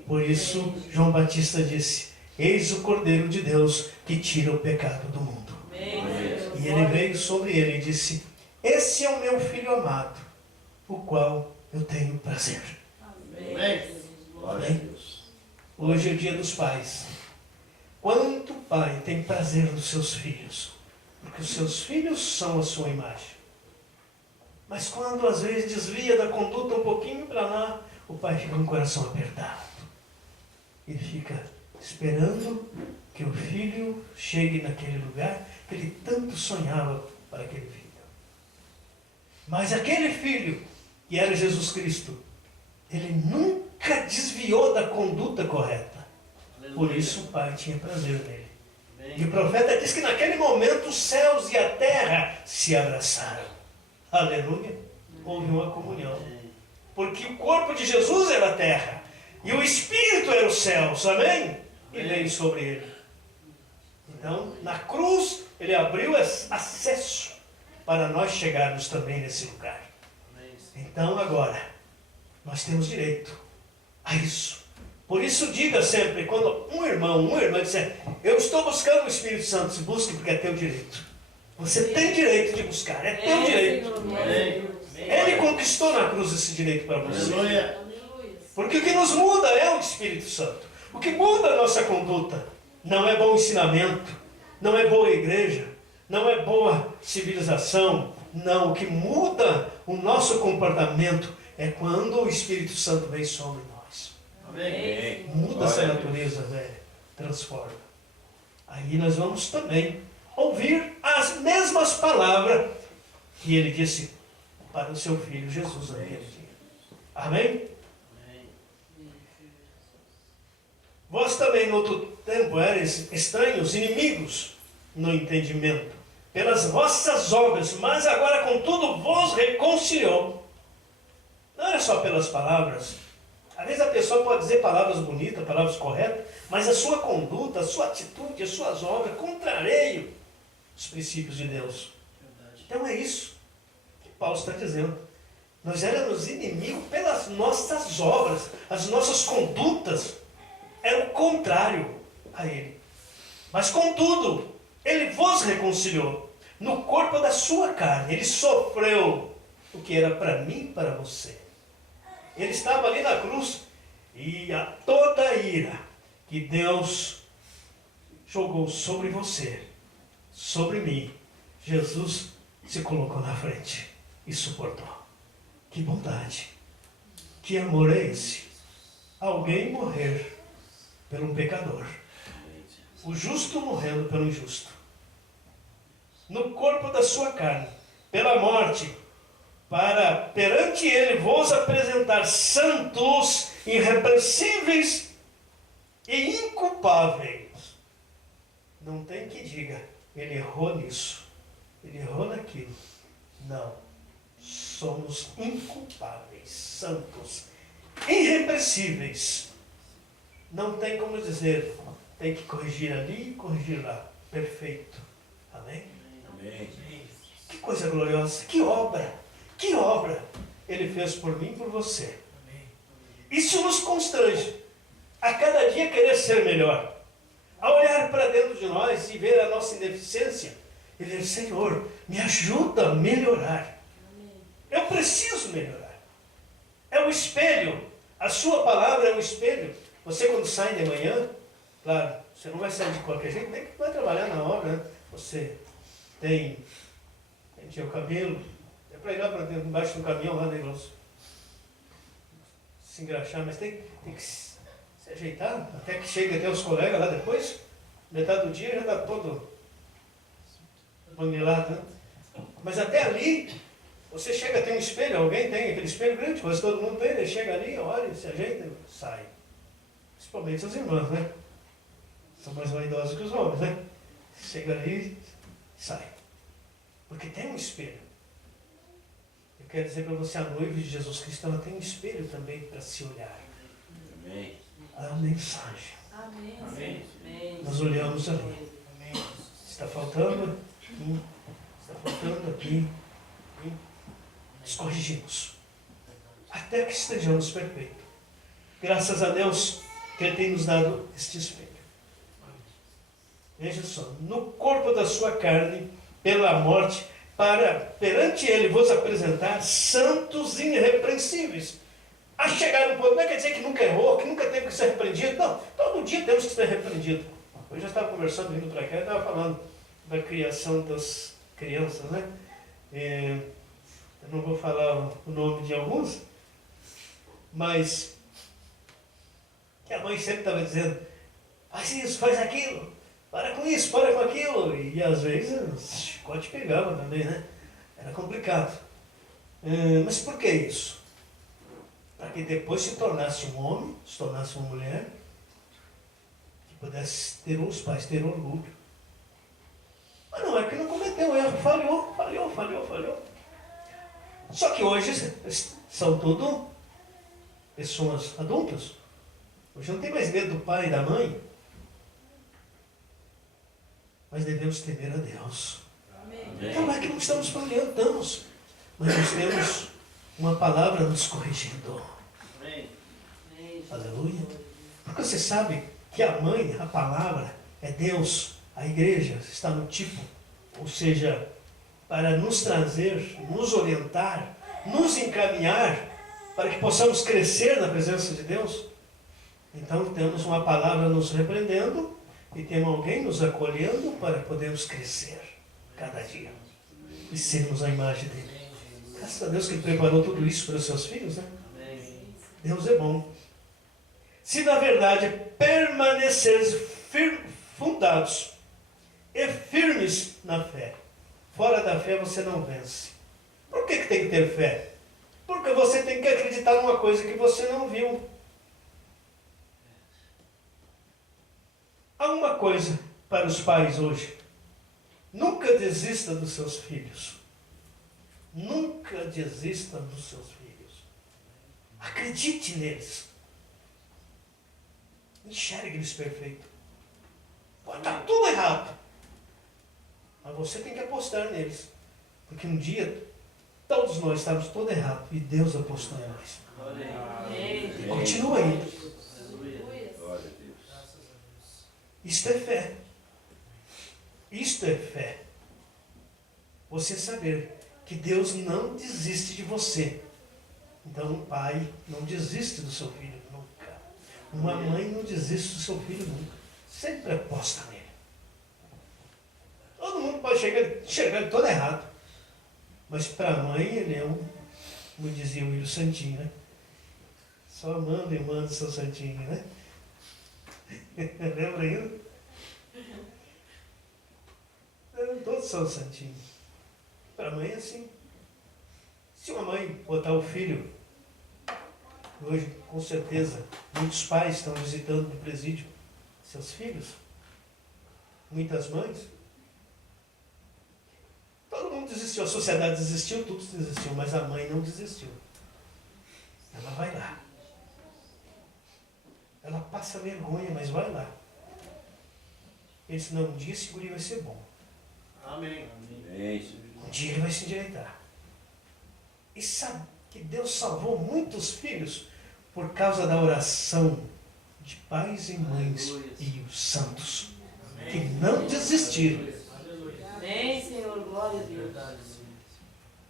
Por isso, João Batista disse, eis o Cordeiro de Deus que tira o pecado do mundo. E ele veio sobre ele e disse, esse é o meu Filho amado, o qual eu tenho prazer. Amém? Hoje é o dia dos pais. Quanto pai tem prazer nos seus filhos? Porque os seus filhos são a sua imagem. Mas quando às vezes desvia da conduta um pouquinho para lá, o pai fica com o coração apertado. Ele fica esperando que o filho chegue naquele lugar que ele tanto sonhava para aquele filho. Mas aquele filho, que era Jesus Cristo, ele nunca desviou da conduta correta. Por isso o pai tinha prazer nele. E o profeta diz que naquele momento os céus e a terra se abraçaram. Aleluia. Houve uma comunhão. Porque o corpo de Jesus era a terra. E o Espírito era os céus. Amém? E veio sobre ele. Então, na cruz, ele abriu acesso para nós chegarmos também nesse lugar. Então, agora, nós temos direito a isso. Por isso, diga sempre, quando um irmão, uma irmã disser, eu estou buscando o Espírito Santo, se busque porque é teu direito. Você tem direito de buscar, é teu direito. Ele conquistou na cruz esse direito para você. Porque o que nos muda é o Espírito Santo. O que muda a nossa conduta não é bom ensinamento, não é boa igreja, não é boa civilização. Não, o que muda o nosso comportamento é quando o Espírito Santo vem sobre nós. Amém. Muda essa natureza velha, transforma. Aí nós vamos também ouvir as mesmas palavras que ele disse para o seu filho Jesus naquele dia. Amém? Vós também no outro tempo eres estranhos, inimigos no entendimento, pelas vossas obras, mas agora contudo vos reconciliou. Não é só pelas palavras. Às vezes a pessoa pode dizer palavras bonitas, palavras corretas, mas a sua conduta, a sua atitude, as suas obras contrariam os princípios de Deus. Então é isso que Paulo está dizendo. Nós éramos inimigos pelas nossas obras, as nossas condutas eram contrário a ele. Mas contudo, ele vos reconciliou no corpo da sua carne. Ele sofreu o que era para mim e para você. Ele estava ali na cruz e a toda a ira que Deus jogou sobre você, sobre mim, Jesus se colocou na frente e suportou. Que bondade, que amor é esse? Alguém morrer por um pecador. o justo morrendo pelo injusto, no corpo da sua carne, pela morte, para perante ele vos apresentar santos, irrepreensíveis e inculpáveis. Não tem que diga, ele errou nisso, ele errou naquilo. Não, somos inculpáveis, santos, irrepreensíveis. Não tem como dizer, tem que corrigir ali e corrigir lá. Perfeito. Amém? Amém. Que coisa gloriosa, que obra Ele fez por mim e por você. Isso nos constrange a cada dia querer ser melhor, a olhar para dentro de nós e ver a nossa ineficiência e ver, Senhor, me ajuda a melhorar. Eu preciso melhorar. É o espelho, a sua palavra é o espelho. Você quando sai de manhã, claro, você não vai sair de qualquer jeito, nem que vai trabalhar na obra, né? Você tem o cabelo, é para ir lá para dentro, embaixo do caminhão lá, negócio. Se engraxar, mas tem que se ajeitar, até que chegue até os colegas lá depois, metade do dia já está todo manilado, né? Mas até ali, você chega, tem um espelho, alguém tem aquele espelho grande, quase todo mundo tem, ele chega ali, olha, se ajeita, sai. Principalmente os irmãos, né? São mais vaidosos que os homens, né? Chega ali, sai. Porque tem um espelho. Eu quero dizer para você, a noiva de Jesus Cristo, ela tem um espelho também para se olhar. Amém. A mensagem. Amém. Amém. Nós olhamos ali. Está faltando aqui, está faltando aqui. Nós corrigimos. Até que estejamos perfeitos. Graças a Deus que Ele tem nos dado este espelho. Veja só, no corpo da sua carne, pela morte, para perante Ele vos apresentar santos e irrepreensíveis. A chegar no ponto, não quer dizer que nunca errou, que nunca teve que ser repreendido. Não, todo dia temos que ser repreendido. Hoje eu estava conversando, vindo para cá, e estava falando da criação das crianças, né? Eu não vou falar o nome de alguns, mas que a mãe sempre estava dizendo, faz isso, faz aquilo, para com isso, para com aquilo. E às vezes o chicote pegava também, né? Era complicado. Mas por que isso? Para que depois se tornasse um homem, se tornasse uma mulher, que pudesse ter os pais, ter orgulho. Mas não é que não cometeu erro, falhou. Só que hoje são tudo pessoas adultas. Hoje não tem mais medo do pai e da mãe. Mas devemos temer a Deus. Amém. Não é que não estamos falhando, estamos. Mas nós temos uma palavra nos corrigindo. Amém. Aleluia. Porque você sabe que a mãe, a palavra, é Deus. A igreja está no tipo. Ou seja, para nos trazer, nos orientar, nos encaminhar, para que possamos crescer na presença de Deus. Então temos uma palavra nos repreendendo e temos alguém nos acolhendo para podermos crescer cada dia e sermos a imagem dele. Graças a Deus que Ele preparou tudo isso para os seus filhos, né? Deus é bom. Se na verdade permaneceres fundados e firmes na fé, fora da fé você não vence. Por que tem que ter fé? Porque você tem que acreditar numa coisa que você não viu. Há uma coisa para os pais hoje. Nunca desista dos seus filhos. Nunca desista dos seus filhos. Acredite neles. Enxergue-eles perfeito. Pode estar tudo errado. Mas você tem que apostar neles. Porque um dia todos nós estávamos todo errado e Deus apostou em nós. Amém. Continua indo. Glória a Deus. Isto é fé. Isto é fé. Você saber que Deus não desiste de você. Então um pai não desiste do seu filho nunca. Uma mãe não desiste do seu filho nunca. Sempre aposta nele. Todo mundo pode enxergar ele todo errado. Mas para a mãe ele é como dizia o William Santinho, né? Só manda e manda seu Santinho, né? Lembra ainda? todos são santinhos. Para a mãe é assim. Se uma mãe botar o filho, hoje com certeza muitos pais estão visitando no presídio seus filhos, muitas mães. Todo mundo desistiu, a sociedade desistiu, tudo desistiu, mas a mãe não desistiu. Ela vai lá. Ela passa vergonha, mas vai lá. Ele disse, não, um dia esse guri vai ser bom. Amém. Um dia ele vai se endireitar. E sabe que Deus salvou muitos filhos por causa da oração de pais e mães e os santos que não desistiram. Amém, Senhor. Glória a Deus.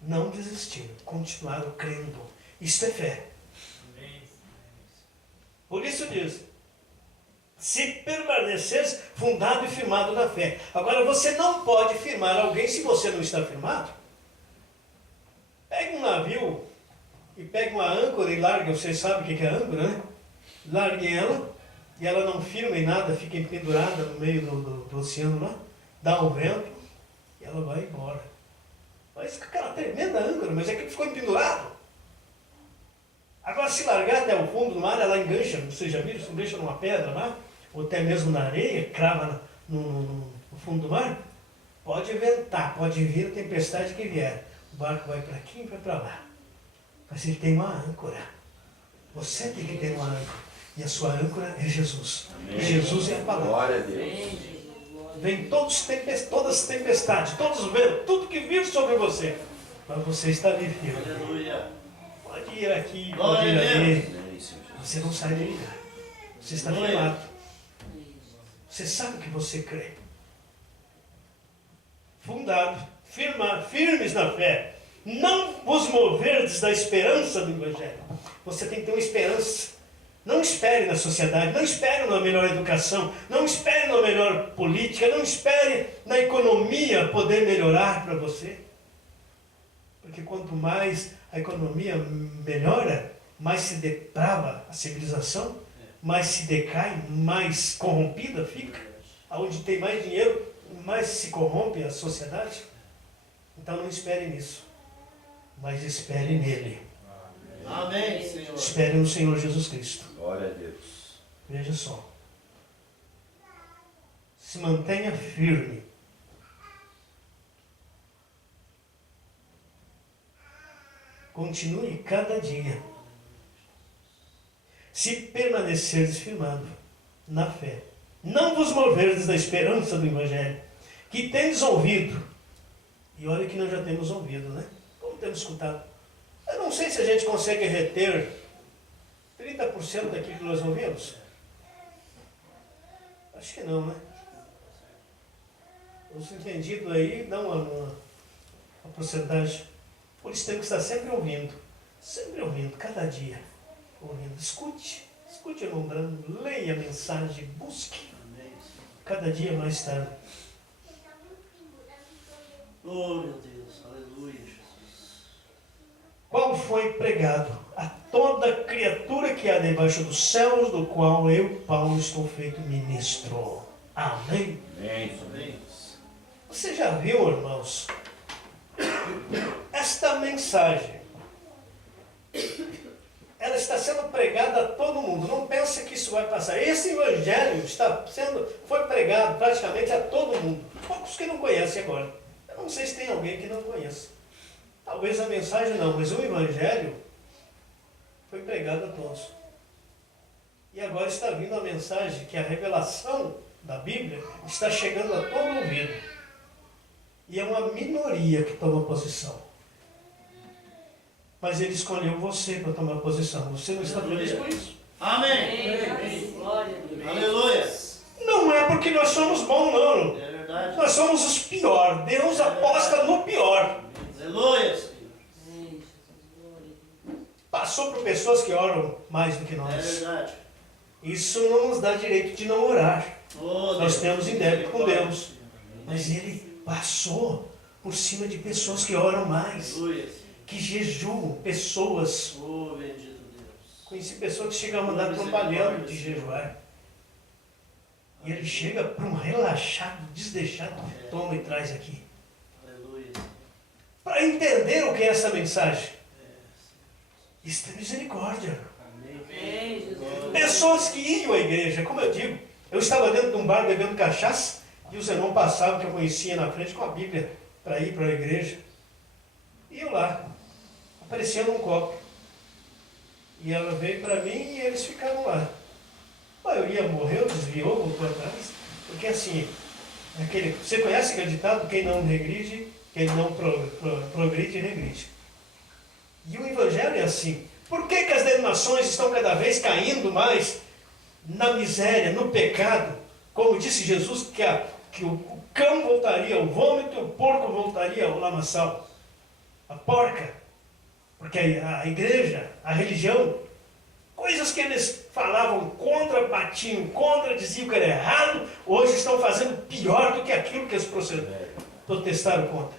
Não desistiram, continuaram crendo. Isto é fé. Por isso diz, se permaneceres fundado e firmado na fé. Agora você não pode firmar alguém se você não está firmado. Pega um navio e pega uma âncora e larga, vocês sabem o que é âncora, né? Largue ela e ela não firma em nada, fica pendurada no meio do oceano lá, dá um vento e ela vai embora. Mas aquela tremenda âncora, mas é que ficou pendurado. Agora se largar até o fundo do mar, ela engancha, vocês já viram, se engancha numa pedra lá, ou até mesmo na areia, crava no fundo do mar, pode ventar, pode vir a tempestade que vier. O barco vai para aqui e vai para lá. Mas ele tem uma âncora. Você tem que ter uma âncora. E a sua âncora é Jesus. Amém. Jesus é a palavra. Glória a Deus. Vem todas as tempestades, todos os ventos, tudo que vir sobre você. Mas você está ali firme. Aleluia. Pode ir aqui, pode Glória ir a Deus. ali. Amém, Senhor Jesus. Você não sai dele. Você está Glória. firmado. Você sabe que você crê. Fundado, firmes na fé. Não vos moverdes da esperança do Evangelho. Você tem que ter uma esperança. Não espere na sociedade, não espere na melhor educação, não espere na melhor política, não espere na economia poder melhorar para você. Porque quanto mais a economia melhora, mais se deprava a civilização, mais se decai, mais corrompida fica. Onde tem mais dinheiro, mais se corrompe a sociedade. Então não espere nisso, mas espere nele. Amém, Senhor. Espere no Senhor Jesus Cristo. Glória a Deus. Veja só. Se mantenha firme. Continue cada dia. Se permanecerdes firmado na fé. Não vos moverdes da esperança do Evangelho, que tendes ouvido. E olha que nós já temos ouvido, né? Como temos escutado. Eu não sei se a gente consegue reter 30% daquilo que nós ouvimos. Acho que não, né? Os entendidos aí dão uma porcentagem. Por isso temos que estar sempre ouvindo, cada dia. Ouvindo. Escute, irmão Brando, leia a mensagem, busque. Cada dia mais tarde. Oh, meu Deus. Aleluia, Jesus. Qual foi pregado a toda criatura que há debaixo dos céus, do qual eu, Paulo, estou feito ministro. Amém? Amém. Amém. Você já viu, irmãos, esta mensagem, ela está sendo pregada a todo mundo. Não pense que isso vai passar. Esse evangelho foi pregado praticamente a todo mundo. Poucos que não conhecem agora. Eu não sei se tem alguém que não conheça. Talvez a mensagem não, mas o evangelho foi pregado a todos. E agora está vindo a mensagem que a revelação da Bíblia está chegando a todo ouvido. E é uma minoria que toma posição. Mas ele escolheu você para tomar posição. Você não está feliz por isso? Amém. Amém. Glória a Deus. Aleluia. Não é porque nós somos bons, não. É verdade. Nós somos os piores. Deus aposta no pior. Aleluia, Senhor. Amém, Jesus. Glória a Deus. Passou por pessoas que oram mais do que É nós. verdade. Isso não nos dá direito de não orar. Oh, Nós Deus. temos em débito com Deus. Mas ele passou por cima de pessoas que oram mais, Aleluia, Senhor. que jejuam, pessoas. Oh, bendito Deus. Conheci pessoas que chegam a mandar trabalhando de jejuar. E ele chega para um relaxado, desleixado, toma e traz aqui. Aleluia. Para entender o que é essa mensagem. Isso é misericórdia. Amém, Jesus. Pessoas que iam à igreja, como eu digo, eu estava dentro de um bar bebendo cachaça e os irmãos passavam que eu conhecia na frente com a Bíblia para ir para a igreja. E eu lá, aparecia num copo. E ela veio para mim e eles ficaram lá. A maioria morreu, desviou, voltou atrás. Porque assim, você conhece aquele ditado? Quem não regride, quem não progride, regride. E o Evangelho é assim. Por que as denominações estão cada vez caindo mais na miséria, no pecado? Como disse Jesus, que o cão voltaria ao vômito, o porco voltaria ao lamaçal. A porca. Porque a igreja, a religião, coisas que eles falavam contra, batiam contra, diziam que era errado, hoje estão fazendo pior do que aquilo que eles protestaram contra.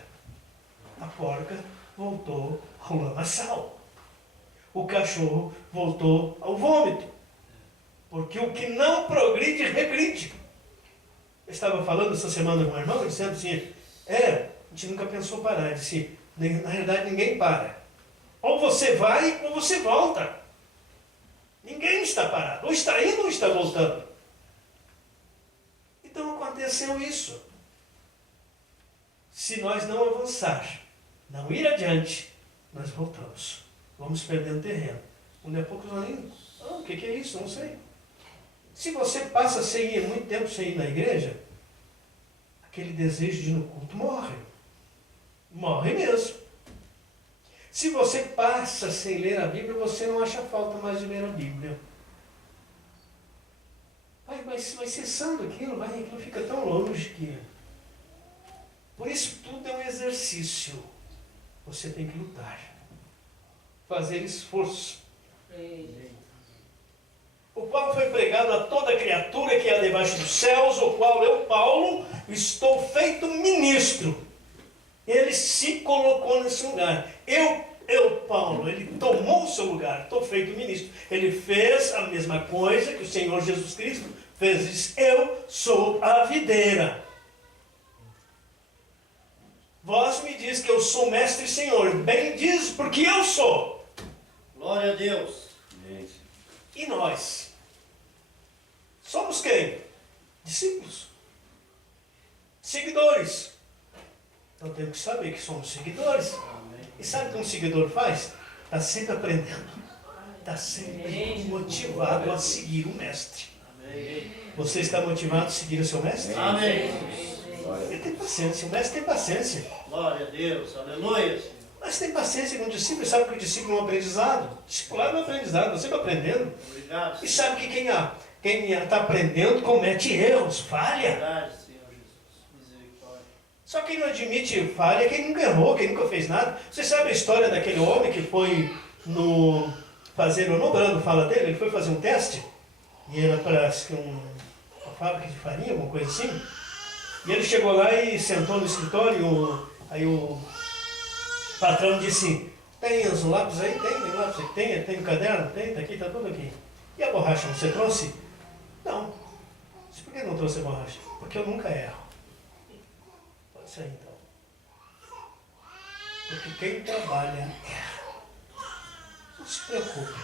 A porca voltou ao lamaçal. O cachorro voltou ao vômito. Porque o que não progride, regride. Eu estava falando essa semana com um irmão, dizendo assim, a gente nunca pensou parar. Ele disse, na realidade ninguém para. Ou você vai, ou você volta. Ninguém está parado. Ou está indo, ou está voltando. Então aconteceu isso. Se nós não avançar, não ir adiante, nós voltamos. Vamos perdendo terreno. Daqui a pouco nós nem... o que é isso? Não sei. Se você passa sem ir, muito tempo sem ir na igreja, aquele desejo de ir no culto morre. Morre mesmo. Se você passa sem ler a Bíblia, você não acha falta mais de ler a Bíblia. Vai cessando aquilo, aquilo fica tão longe que... Por isso tudo é um exercício. Você tem que lutar. Fazer esforço. O qual foi pregado a toda criatura que há debaixo dos céus, o qual eu, Paulo, estou feito ministro. Ele se colocou nesse lugar. Eu, Paulo, ele tomou o seu lugar, estou feito ministro. Ele fez a mesma coisa que o Senhor Jesus Cristo fez. Diz, eu sou a videira. Vós me diz que eu sou mestre e Senhor. Bem diz, porque eu sou. Glória a Deus. E nós? Somos quem? Discípulos. Seguidores. Então temos que saber que somos seguidores. E sabe o que um seguidor faz? Está sempre aprendendo. Está sempre motivado a seguir o mestre. Você está motivado a seguir o seu mestre? Amém. Ele tem paciência. O mestre tem paciência. Glória a Deus. Aleluia. Mas tem paciência com o discípulo. Sabe que o discípulo é um aprendizado. Discipulado é um aprendizado. Você vai aprendendo. Obrigado. E sabe que quem está aprendendo comete erros, falha. Verdade, Senhor Jesus. Misericórdia. Só quem não admite falha é quem nunca errou, quem nunca fez nada. Você sabe a história daquele homem que foi fazer, eu não lembro, fala dele, ele foi fazer um teste, e era parece que uma fábrica de farinha, alguma coisa assim, e ele chegou lá e sentou no escritório, aí o patrão disse, tem os lápis aí? Tem lápis aí? Tem o caderno? Tem, tá aqui, tá tudo aqui. E a borracha, você trouxe? Não. Disse, por que não trouxe a borracha? Porque eu nunca erro. Pode ser então. Porque quem trabalha erra. Não se preocupe.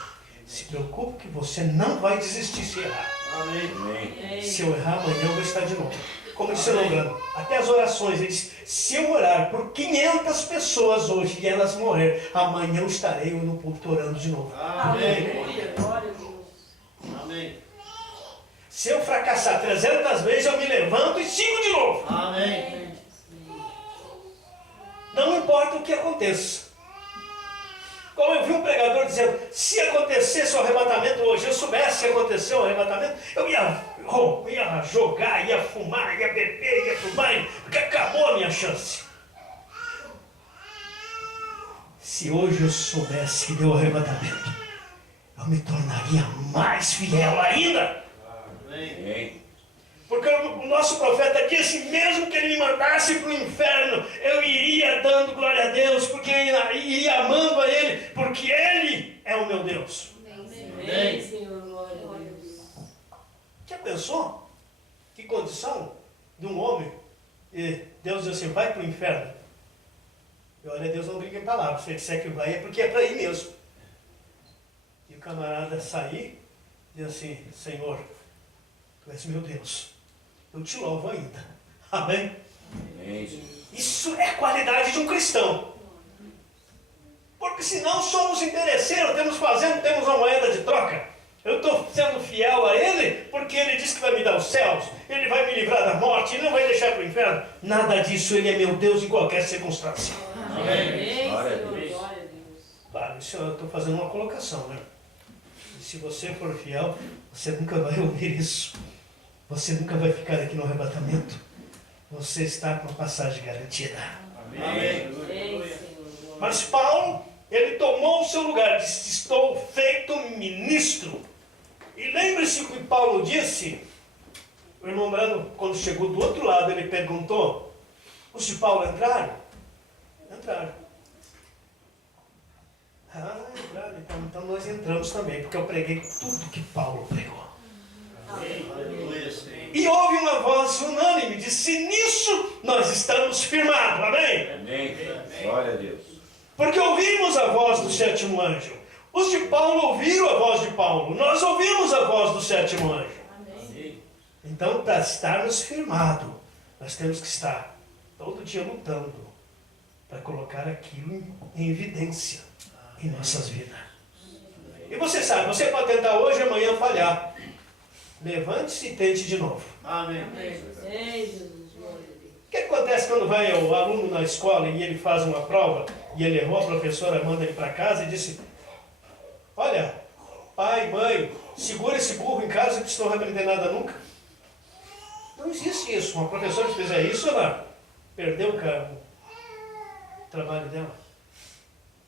Se preocupe que você não vai desistir se errar. Amém. Se eu errar amanhã eu vou estar de novo. Como disse o Logrando, até as orações, ele disse, se eu orar por 500 pessoas hoje e elas morrer, amanhã eu estarei no púlpito orando de novo. Amém. Aleluia, glória a Deus. Amém. Se eu fracassar 300 vezes, eu me levanto e sigo de novo. Amém. Não importa o que aconteça. Como eu vi um pregador dizendo, se acontecesse o arrebatamento hoje, eu soubesse que aconteceu o arrebatamento, eu ia jogar, ia fumar, ia beber, ia pro banho, porque acabou a minha chance. Se hoje eu soubesse que deu o arrebatamento, eu me tornaria mais fiel ainda. Amém. Porque o nosso profeta disse, mesmo que ele me mandasse para o inferno, eu iria dando glória a Deus, porque eu iria amando a Ele, porque Ele é o meu Deus. Amém, Senhor, glória a Deus. Já pensou? que condição de um homem, e Deus diz assim, vai para o inferno. E olha, Deus não brinca em palavras, se ele disser que vai é porque é para ir mesmo. E o camarada sair, diz assim, Senhor, Tu és meu Deus, eu te louvo ainda. Amém? Amém, Jesus. Isso é a qualidade de um cristão. Porque senão somos interesseiros, temos uma moeda de troca. Eu estou sendo fiel a Ele porque Ele disse que vai me dar os céus, Ele vai me livrar da morte, Ele não vai deixar para o inferno. Nada disso, Ele é meu Deus em qualquer circunstância. Amém, Glória a Senhor. Deus. Glória a Deus. Claro, isso eu estou fazendo uma colocação, né? E se você for fiel, você nunca vai ouvir isso. Você nunca vai ficar aqui no arrebatamento. Você está com a passagem garantida. Amém. Amém, Senhor. Mas Paulo, ele tomou o seu lugar, disse, estou feito ministro. E lembre-se o que Paulo disse. O irmão Brando, quando chegou do outro lado, ele perguntou, os de Paulo entraram? Entraram. Entraram. Então nós entramos também, porque eu preguei tudo que Paulo pregou. Aleluia, Senhor. E houve uma voz unânime, disse, nisso nós estamos firmados, amém? Amém. Glória a Deus. Porque ouvimos a voz do sétimo anjo. Os de Paulo ouviram a voz de Paulo. Nós ouvimos a voz do sétimo anjo. Amém. Então, para estarmos firmados, nós temos que estar todo dia lutando para colocar aquilo em evidência em nossas vidas. E você sabe, você pode tentar hoje e amanhã falhar. Levante-se e tente de novo. Amém. Amém, Jesus. Glória a Deus. O que acontece quando vai o aluno na escola e ele faz uma prova e ele errou, a professora manda ele para casa e disse, olha, pai, mãe, segura esse burro em casa que senão não vai aprender nada nunca. Não existe isso. Uma professora que fizer isso, ela perdeu o trabalho dela.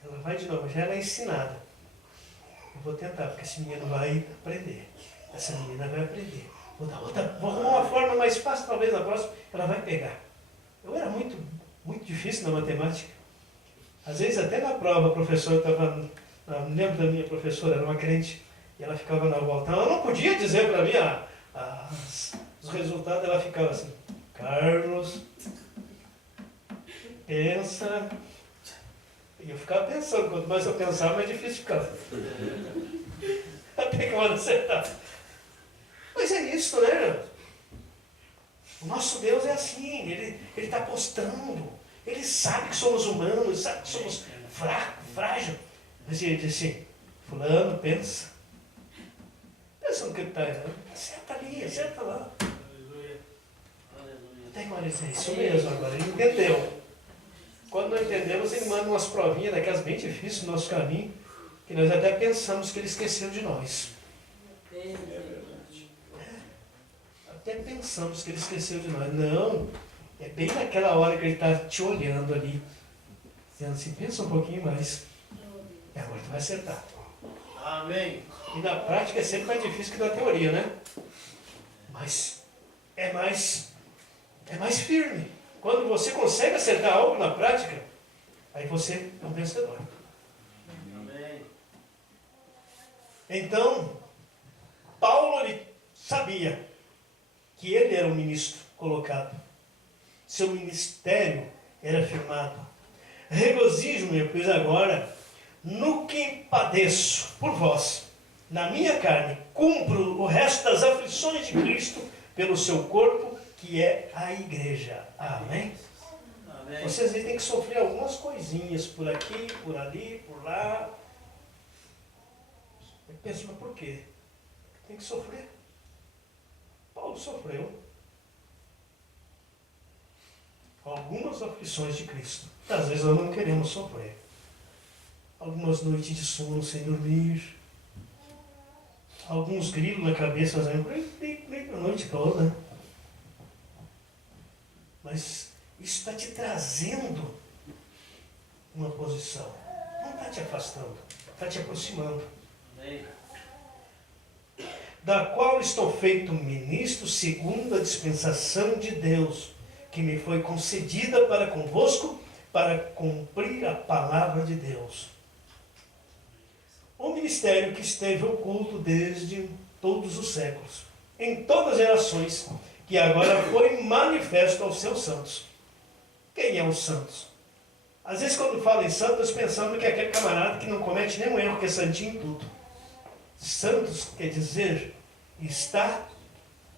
Ela vai de novo, já ela é ensinada. Eu vou tentar, porque esse menino vai aprender. Essa menina vai aprender. Vou arrumar uma forma mais fácil, talvez na próxima, ela vai pegar. Eu era muito difícil na matemática. Às vezes até na prova a professora estava, me lembro da minha professora, era uma crente, e ela ficava na volta. Ela não podia dizer para mim os resultados, ela ficava assim, Carlos, pensa. E eu ficava pensando, quanto mais eu pensava, mais difícil ficava. Até que eu vou acertar. Mas é isso, né? O nosso Deus é assim, Ele está apostando. Ele sabe que somos humanos, sabe que somos fracos, frágeis. Mas Ele diz assim, fulano, pensa. Pensa no que ele está errando. Acerta ali, acerta lá. Até que Maria disse, é isso mesmo agora. Ele entendeu. Quando não entendemos, Ele manda umas provinhas daquelas bem difíceis no nosso caminho, que nós até pensamos que Ele esqueceu de nós. Até pensamos que Ele esqueceu de nós. Não, é bem naquela hora que Ele está te olhando ali, dizendo assim, pensa um pouquinho mais. E agora tu vai acertar. Amém. E na prática é sempre mais difícil que na teoria, né? Mas é mais firme. Quando você consegue acertar algo na prática, aí você é um vencedor. Amém. Então, Paulo ele sabia que ele era um ministro colocado. Seu ministério era firmado. Regozijo-me, pois agora, no que padeço por vós, na minha carne, cumpro o resto das aflições de Cristo pelo seu corpo, que é a igreja. Amém? Amém. Você às vezes tem que sofrer algumas coisinhas por aqui, por ali, por lá. Eu penso, mas por quê? Tem que sofrer. Paulo sofreu algumas aflições de Cristo. Às vezes nós não queremos sofrer. Algumas noites de sono sem dormir. Alguns grilos na cabeça, nós vamos a noite toda. Mas isso está te trazendo uma posição. Não está te afastando, está te aproximando. Amém. Da qual estou feito ministro segundo a dispensação de Deus, que me foi concedida para convosco, para cumprir a palavra de Deus. O ministério que esteve oculto desde todos os séculos, em todas as gerações, que agora foi manifesto aos seus santos. Quem é os santos? Às vezes quando fala em santos, pensamos que é aquele camarada que não comete nenhum erro, que é santinho em tudo. Santos quer dizer está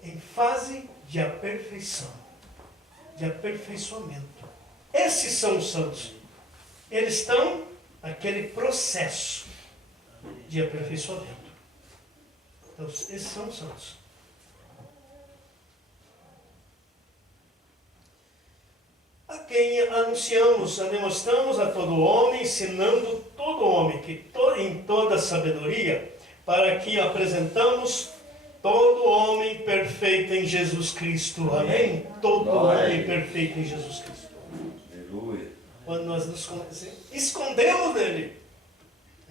em fase de aperfeição, de aperfeiçoamento. Esses são os santos. Eles estão naquele processo de aperfeiçoamento. Então, esses são os santos. A quem anunciamos, demonstramos a todo homem, ensinando todo homem que em toda sabedoria, para que apresentamos todo homem perfeito em Jesus Cristo. Amém? Todo homem perfeito em Jesus Cristo. Aleluia. Quando nós nos escondemos dele,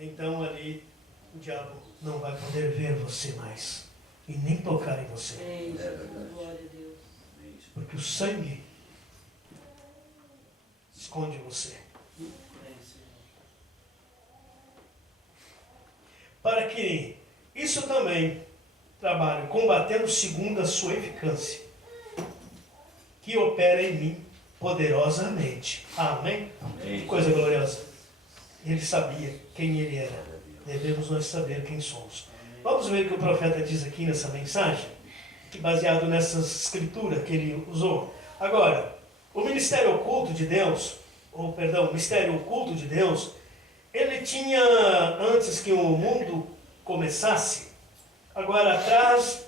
então ali o diabo não vai poder ver você mais e nem tocar em você. Amém, Jesus. Glória a Deus. Porque o sangue esconde você. Para que isso também trabalhe combatendo segundo a sua eficácia, que opera em mim poderosamente. Amém? Que coisa gloriosa. Ele sabia quem ele era. Devemos nós saber quem somos. Vamos ver o que o profeta diz aqui nessa mensagem, baseado nessa escritura que ele usou. Agora, o ministério oculto de Deus, o mistério oculto de Deus, ele tinha, antes que o mundo começasse, agora atrás,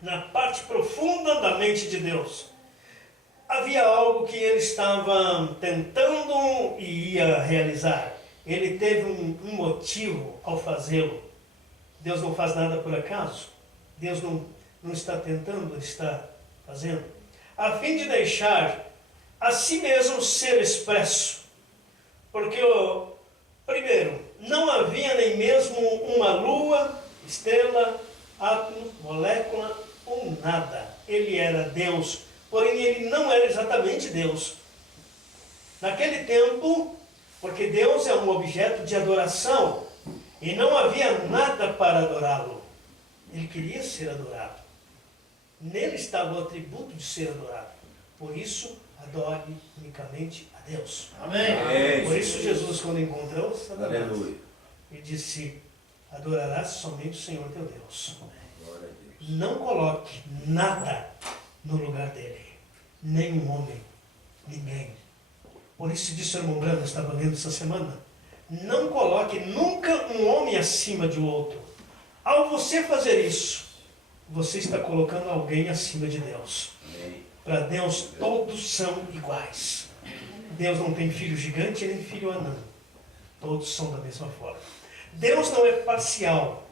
na parte profunda da mente de Deus, havia algo que ele estava tentando e ia realizar. Ele teve um motivo ao fazê-lo. Deus não faz nada por acaso. Deus não está tentando, ele está fazendo. A fim de deixar a si mesmo ser expresso. Porque, primeiro, não havia nem mesmo uma lua, estrela, átomo, molécula ou nada. Ele era Deus, porém ele não era exatamente Deus. Naquele tempo, porque Deus é um objeto de adoração e não havia nada para adorá-lo. Ele queria ser adorado. Nele estava o atributo de ser adorado. Por isso, adore unicamente a Deus. Amém. Por isso Jesus, quando encontrou Satanás, Aleluia. ele disse: adorarás somente o Senhor teu Deus. Glória a Deus. Não coloque nada no lugar dele. Nenhum homem. Ninguém. Por isso disse o irmão Brando, eu estava lendo essa semana. Não coloque nunca um homem acima de outro. Ao você fazer isso, você está colocando alguém acima de Deus. Amém. Para Deus todos são iguais. Deus não tem filho gigante nem filho anão. Todos são da mesma forma. Deus não é parcial.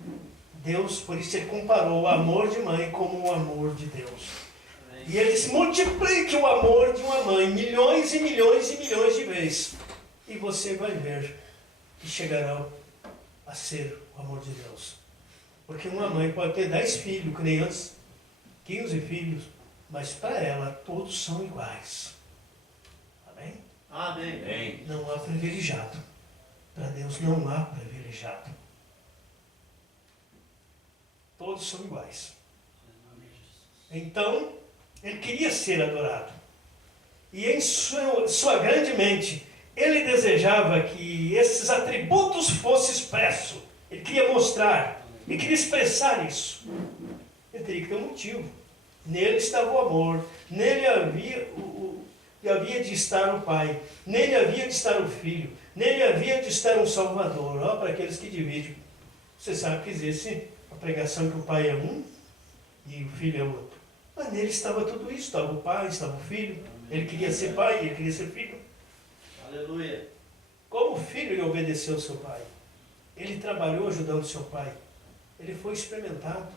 Deus, por isso ele comparou o amor de mãe como o amor de Deus. E ele disse: multiplique o amor de uma mãe milhões e milhões e milhões de vezes. E você vai ver que chegará a ser o amor de Deus. Porque uma mãe pode ter 10 filhos, crianças, 15 filhos, mas para ela todos são iguais. Amém? Amém. Amém. Não há privilegiado. Para Deus não há privilegiado. Todos são iguais. Então, ele queria ser adorado. E em sua grande mente, ele desejava que esses atributos fossem expressos. Ele queria mostrar, ele queria expressar isso. Ele teria que ter um motivo. Nele estava o amor, nele havia de estar o Pai, nele havia de estar o Filho, nele havia de estar um Salvador. Ó, para aqueles que dividem. Você sabe que existe a pregação que o Pai é um e o Filho é outro. Mas nele estava tudo isso, estava o Pai, estava o Filho. Ele queria ser Pai, ele queria ser Filho. Aleluia. Como filho, ele obedeceu ao seu pai. Ele trabalhou ajudando seu pai. Ele foi experimentado.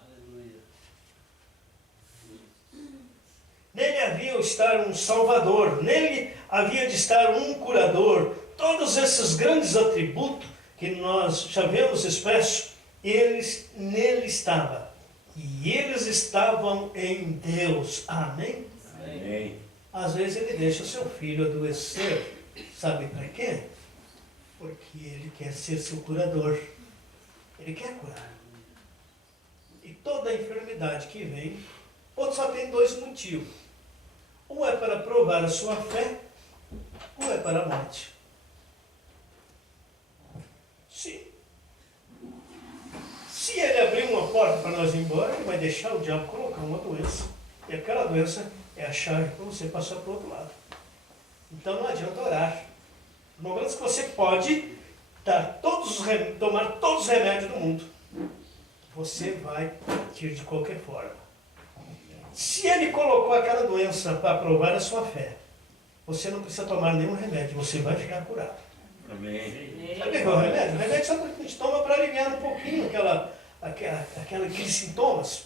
Aleluia. Nele havia de estar um Salvador. Nele havia de estar um curador. Todos esses grandes atributos que nós já vemos expressos, nele estava. E eles estavam em Deus. Amém? Amém. Às vezes ele deixa o seu filho adoecer. Sabe para quê? Porque ele quer ser seu curador. Ele quer curar. e toda enfermidade que vem, ou só tem dois motivos. Um é para provar a sua fé, ou é para a morte. Se ele abrir uma porta para nós ir embora, ele vai deixar o diabo colocar uma doença. E aquela doença é a chave para você passar para o outro lado. Então não adianta orar. No momento que você pode tomar todos os remédios do mundo, você vai partir de qualquer forma. Se ele colocou aquela doença para provar a sua fé, você não precisa tomar nenhum remédio, você vai ficar curado. Amém. Sabe o remédio? O remédio só a gente toma para aliviar um pouquinho aqueles sintomas.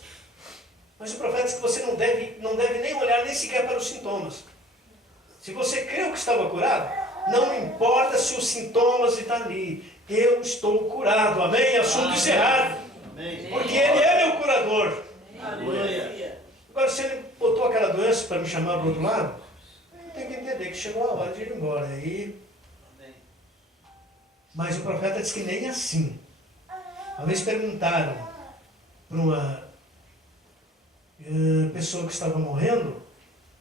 Mas o profeta diz que você não deve nem olhar nem sequer para os sintomas. Se você creu que estava curado, não importa se os sintomas estão ali. Eu estou curado. Amém? Assunto encerrado. Porque Ele é meu curador. Aleluia. Agora, se Ele botou aquela doença para me chamar para o outro lado, tem que entender que chegou a hora de ir embora. Mas o profeta diz que nem assim. Uma vez perguntaram para uma pessoa que estava morrendo,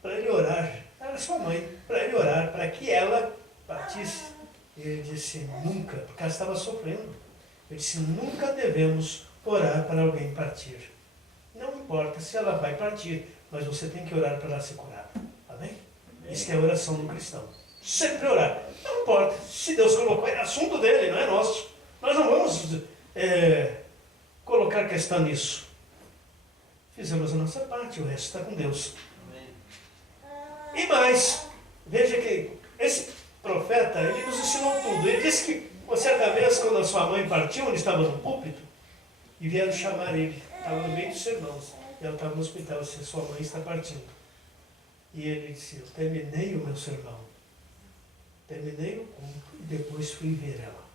para ele orar, era sua mãe, para ele orar, para que ela partisse. Ele disse, nunca, porque ela estava sofrendo. Ele disse, nunca devemos orar para alguém partir. Não importa se ela vai partir, mas você tem que orar para ela ser curada. Amém? Isso é a oração do cristão. Sempre orar. Não importa. Se Deus colocou, é assunto dele, não é nosso. Nós não vamos colocar questão nisso. Fizemos a nossa parte, o resto está com Deus. E mais, veja que esse profeta, ele nos ensinou tudo. Ele disse que, uma certa vez, quando a sua mãe partiu, ele estava no púlpito, e vieram chamar ele. Estava no meio dos sermãos. E ela estava no hospital, disse, sua mãe está partindo. E ele disse, eu terminei o meu sermão. Terminei o culto e depois fui ver ela.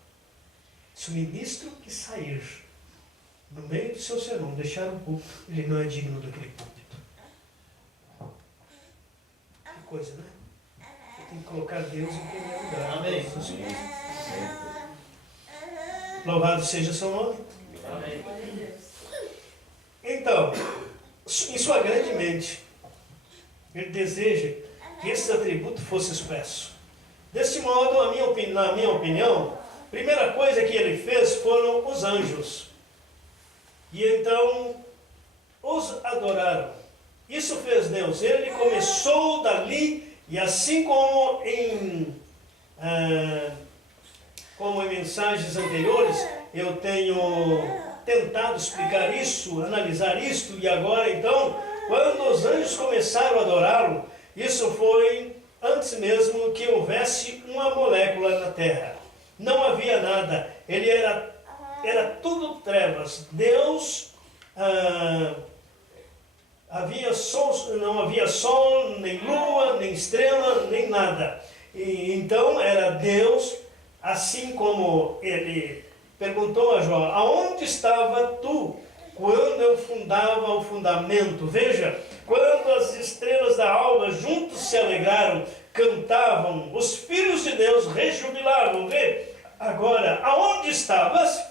Se o ministro que sair no meio do seu sermão deixar o púlpito, ele não é digno daquele púlpito. Que coisa, né? Você tem que colocar Deus em primeiro lugar. Amém. Louvado seja o seu nome. Amém. Então, em sua grande mente, ele deseja que esses atributos fossem expressos. Deste modo, na minha opinião, a primeira coisa que ele fez foram os anjos. E então, os adoraram. Isso fez Deus. Ele começou dali, e assim como em mensagens anteriores, eu tenho tentado explicar isso, analisar isto, e agora então, quando os anjos começaram a adorá-lo, isso foi antes mesmo que houvesse uma molécula na terra. Não havia nada, ele era tudo trevas. Deus, não havia sol, nem lua, nem estrela, nem nada. E então era Deus, assim como ele perguntou a Jó, aonde estava tu quando eu fundava o fundamento? Veja, quando as estrelas da alva juntos se alegraram, cantavam, os filhos de Deus rejubilavam. Vê, agora, aonde estavas?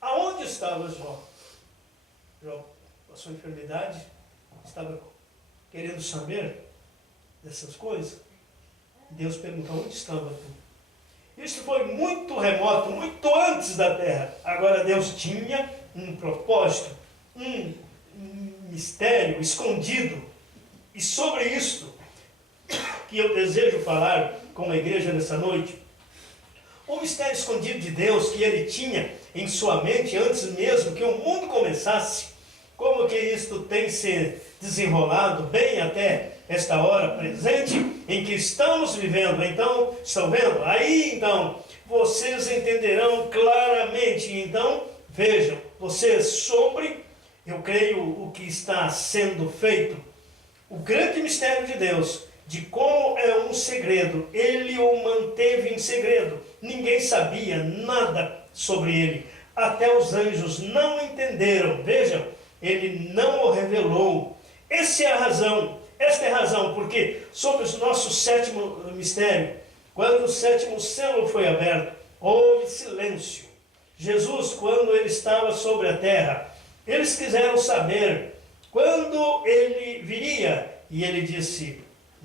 Aonde estavas, Jó? Jó, a sua enfermidade, estava querendo saber dessas coisas? Deus perguntou, onde estava tu? Isso foi muito remoto, muito antes da terra. Agora Deus tinha um propósito, um mistério escondido. E sobre isto que eu desejo falar com a igreja nessa noite, o mistério escondido de Deus que ele tinha em sua mente antes mesmo que o mundo começasse, como que isto tem se desenrolado bem até esta hora presente em que estamos vivendo. Então, estão vendo? Aí então, vocês entenderão claramente. Então, vejam, vocês sobre, eu creio, o que está sendo feito, o grande mistério de Deus, de como é um segredo, ele o manteve em segredo. Ninguém sabia nada sobre ele. Até os anjos não entenderam. Vejam, ele não o revelou. Essa é a razão, porque sobre o nosso sétimo mistério, quando o sétimo selo foi aberto, houve silêncio. Jesus, quando ele estava sobre a terra, Eles quiseram saber quando ele viria, e ele disse,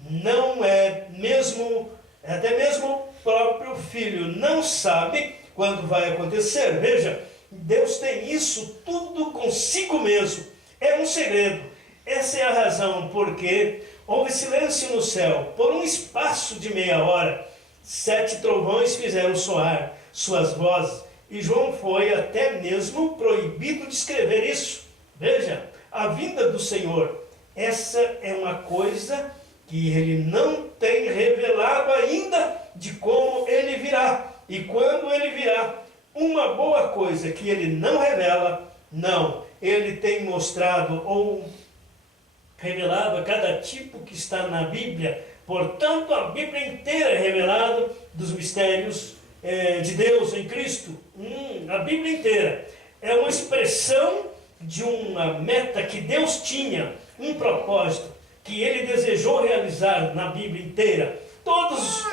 não é mesmo, até mesmo o próprio filho não sabe quando vai acontecer. Veja, Deus tem isso tudo consigo mesmo, é um segredo. Essa é a razão porque houve silêncio no céu por um espaço de meia hora. 7 trovões fizeram soar suas vozes, e João foi até mesmo proibido de escrever isso. Veja, a vinda do Senhor, essa é uma coisa que ele não tem revelado ainda de como ele virá. E quando ele virá, uma boa coisa que ele não revela, não, ele tem mostrado ou revelado a cada tipo que está na Bíblia. Portanto, a Bíblia inteira é revelada dos mistérios de Deus em Cristo. A Bíblia inteira é uma expressão de uma meta que Deus tinha, um propósito que ele desejou realizar na Bíblia inteira. Todos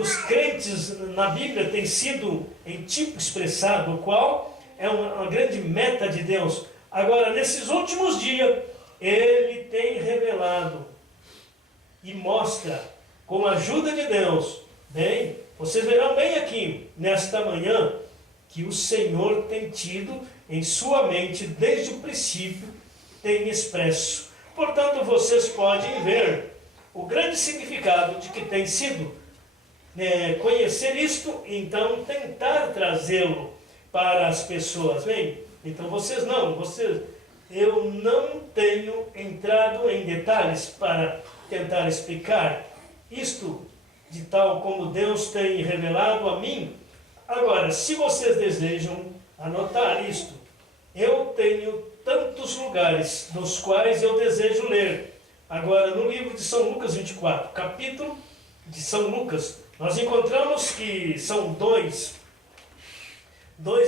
os crentes na Bíblia têm sido em tipo expressado, o qual é uma grande meta de Deus. Agora, nesses últimos dias, ele tem revelado e mostra, com a ajuda de Deus, bem, vocês verão bem aqui, nesta manhã, que o Senhor tem tido em sua mente, desde o princípio, tem expresso. Portanto, vocês podem ver o grande significado de que tem sido conhecer isto, então tentar trazê-lo para as pessoas. Bem, então eu não tenho entrado em detalhes para tentar explicar isto de tal como Deus tem revelado a mim. Agora, se vocês desejam anotar isto, eu tenho tantos lugares nos quais eu desejo ler. Agora, no livro de São Lucas 24, capítulo de São Lucas, nós encontramos que são dois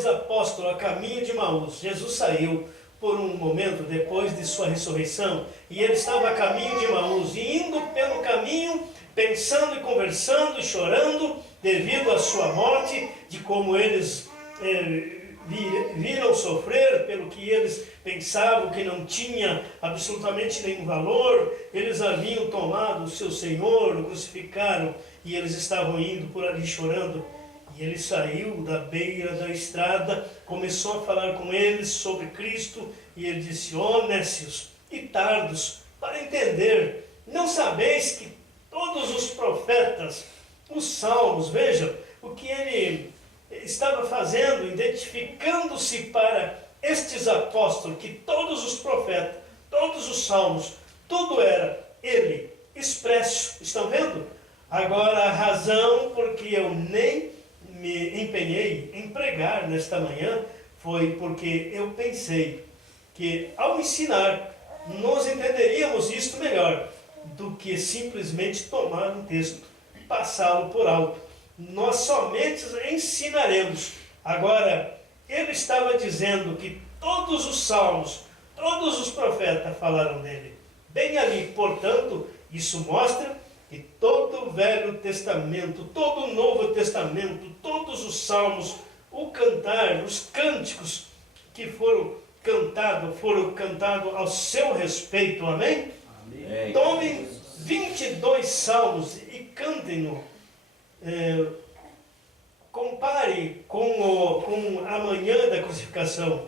apóstolos a caminho de Emaús. Jesus saiu por um momento depois de sua ressurreição, e ele estava a caminho de Emaús, e indo pelo caminho, pensando e conversando e chorando devido à sua morte, de como eles viram sofrer, pelo que eles pensavam que não tinha absolutamente nenhum valor. Eles haviam tomado o seu Senhor, o crucificaram, e eles estavam indo por ali chorando. E ele saiu da beira da estrada, começou a falar com eles sobre Cristo, e ele disse, nécios e tardos para entender, não sabeis que todos os profetas, os salmos, vejam o que ele estava fazendo, identificando-se para estes apóstolos, que todos os profetas, todos os salmos, tudo era ele expresso. Estão vendo? Agora, a razão porque eu nem me empenhei em pregar nesta manhã foi porque eu pensei que ao ensinar nós entenderíamos isto melhor do que simplesmente tomar um texto e passá-lo por alto. Nós somente ensinaremos. Agora, ele estava dizendo que todos os salmos, todos os profetas falaram dele. Bem ali, portanto, isso mostra que todo o Velho Testamento, todo o Novo Testamento, todos os salmos, o cantar, os cânticos que foram cantados ao seu respeito. Amém? Amém. Tomem 22 salmos e cantem-no. Compare com a manhã da crucificação.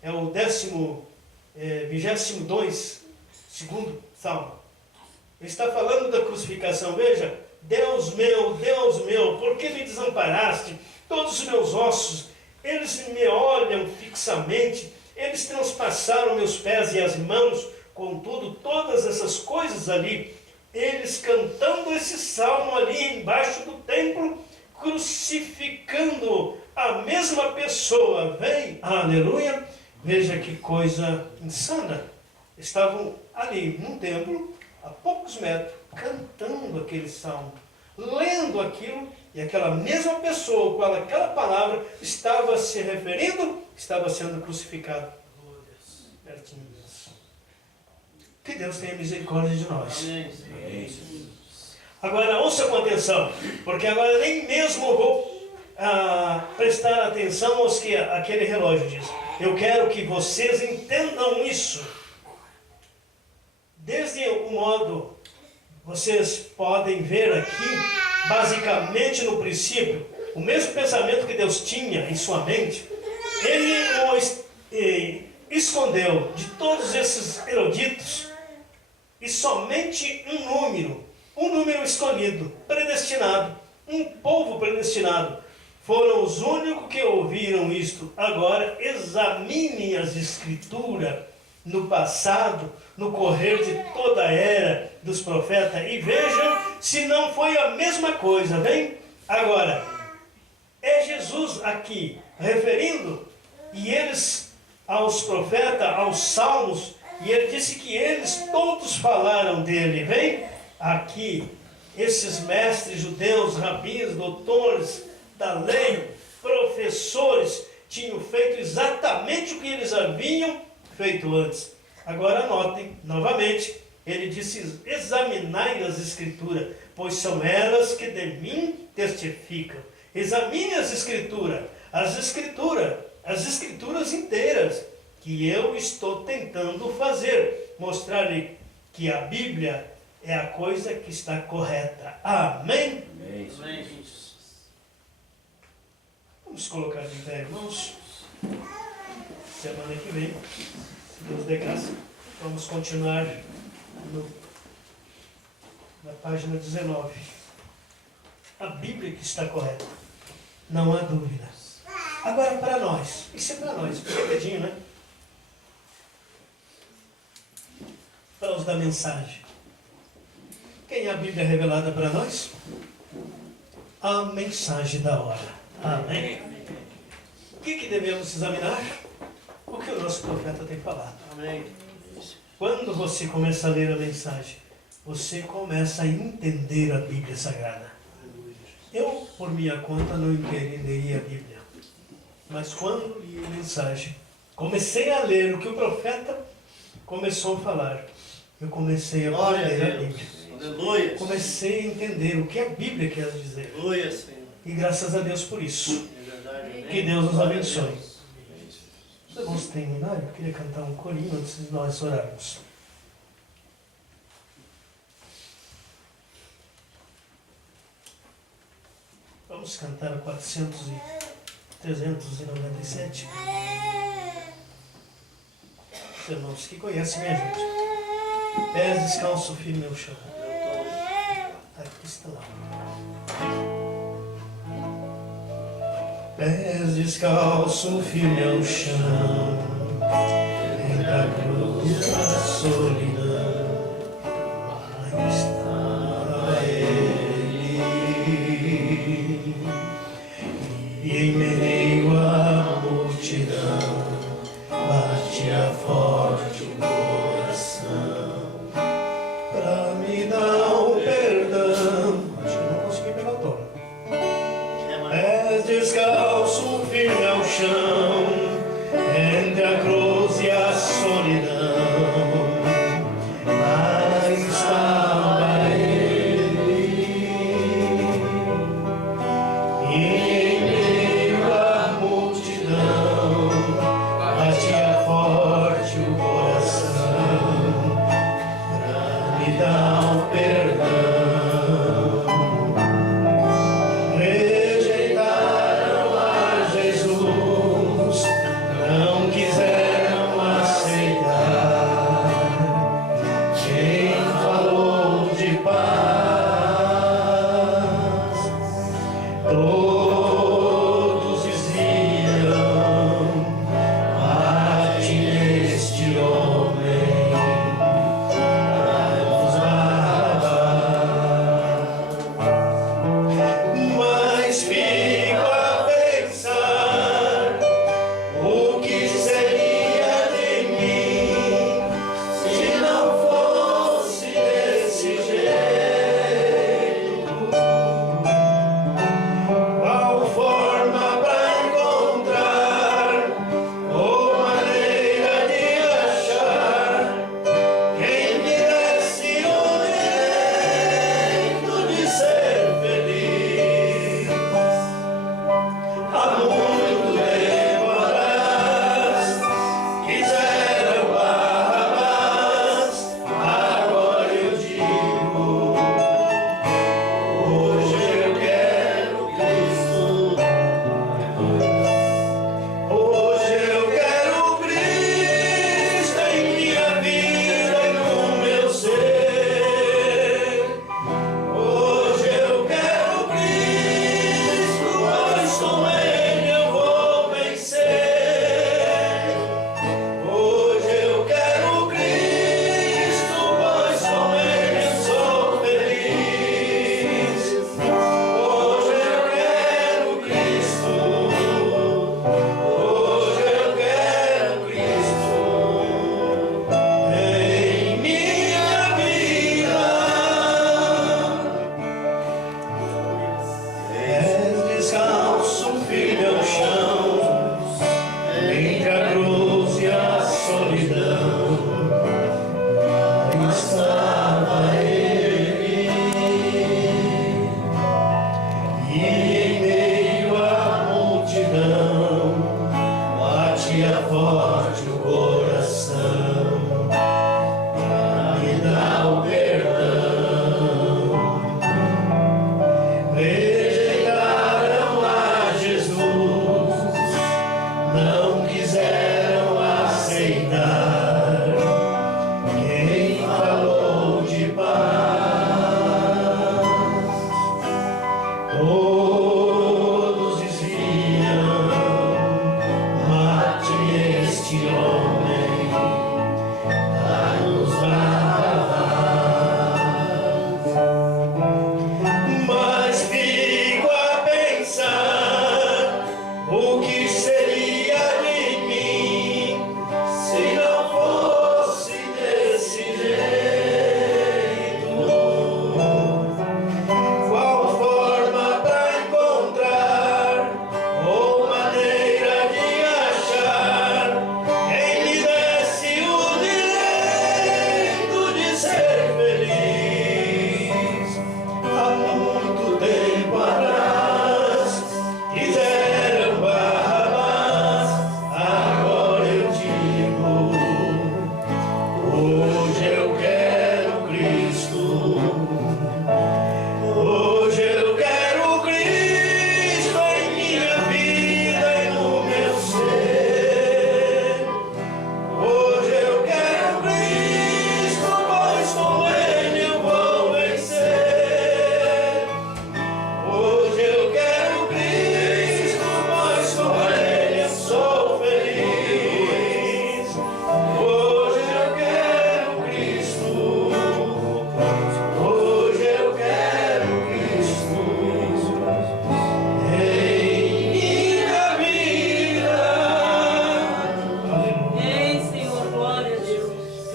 É o 22º salmo. Ele está falando da crucificação. Veja, Deus meu, por que me desamparaste? Todos os meus ossos, eles me olham fixamente, eles transpassaram meus pés e as mãos. Contudo, todas essas coisas ali, eles cantando esse salmo ali embaixo do templo, crucificando a mesma pessoa. Vem, aleluia, veja que coisa insana. Estavam ali num templo, a poucos metros, cantando aquele salmo, lendo aquilo, e aquela mesma pessoa com aquela palavra estava se referindo, estava sendo crucificado. Pertinho disso. Que Deus tenha misericórdia de nós. Amém. Agora ouça com atenção, porque agora nem mesmo vou prestar atenção aos que aquele relógio diz. Eu quero que vocês entendam isso. Desde o modo, vocês podem ver aqui, basicamente no princípio, o mesmo pensamento que Deus tinha em sua mente, Ele o escondeu de todos esses eruditos, e somente um número escolhido, predestinado, um povo predestinado, foram os únicos que ouviram isto. Agora examinem as Escrituras no passado, no correr de toda a era dos profetas, e vejam se não foi a mesma coisa, vem? Agora, é Jesus aqui, referindo, e eles, aos profetas, aos salmos, e ele disse que eles todos falaram dele, vem? Aqui, esses mestres judeus, rabis, doutores da lei, professores, tinham feito exatamente o que eles haviam feito antes. Agora notem, novamente, ele disse, examinai as Escrituras, pois são elas que de mim testificam. Examine as Escrituras inteiras, que eu estou tentando fazer, mostrar-lhe que a Bíblia é a coisa que está correta. Amém? Amém. Vamos colocar de pé, irmãos. Semana que vem, se Deus der graça, vamos continuar na página 19. A Bíblia que está correta, não há dúvida. Agora para nós, isso é para nós, pegadinho, né? Para os da mensagem. Quem é a Bíblia revelada para nós? A mensagem da hora. Amém? O que devemos examinar? O que o nosso profeta tem falado. Amém. Quando você começa a ler a mensagem, você começa a entender a Bíblia Sagrada. Eu, por minha conta, não entenderia a Bíblia. Mas quando li a mensagem, comecei a ler o que o profeta começou a falar. Eu comecei a entender a Bíblia. Aleluia. Comecei a entender o que a Bíblia quer dizer. Aleluia, Senhor. E graças a Deus por isso. É verdade. Que Deus nos abençoe. Os irmãos terminaram, eu queria cantar um corinho antes de nós orarmos. Vamos cantar 397. Os irmãos que conhecem, minha gente. Pés descalço, firme no chão. Aqui está lá. Pés descalço, firme ao chão, entre a cruz e a solidão, lá estava ele, e em meio à multidão, batia forte o coração, pra me dar o perdão. Acho que não consegui pegar o tom. Pés descalço, firme ao chão, entre a cruz e a solidão, lá estava ele, e em meio à multidão, batia forte o coração.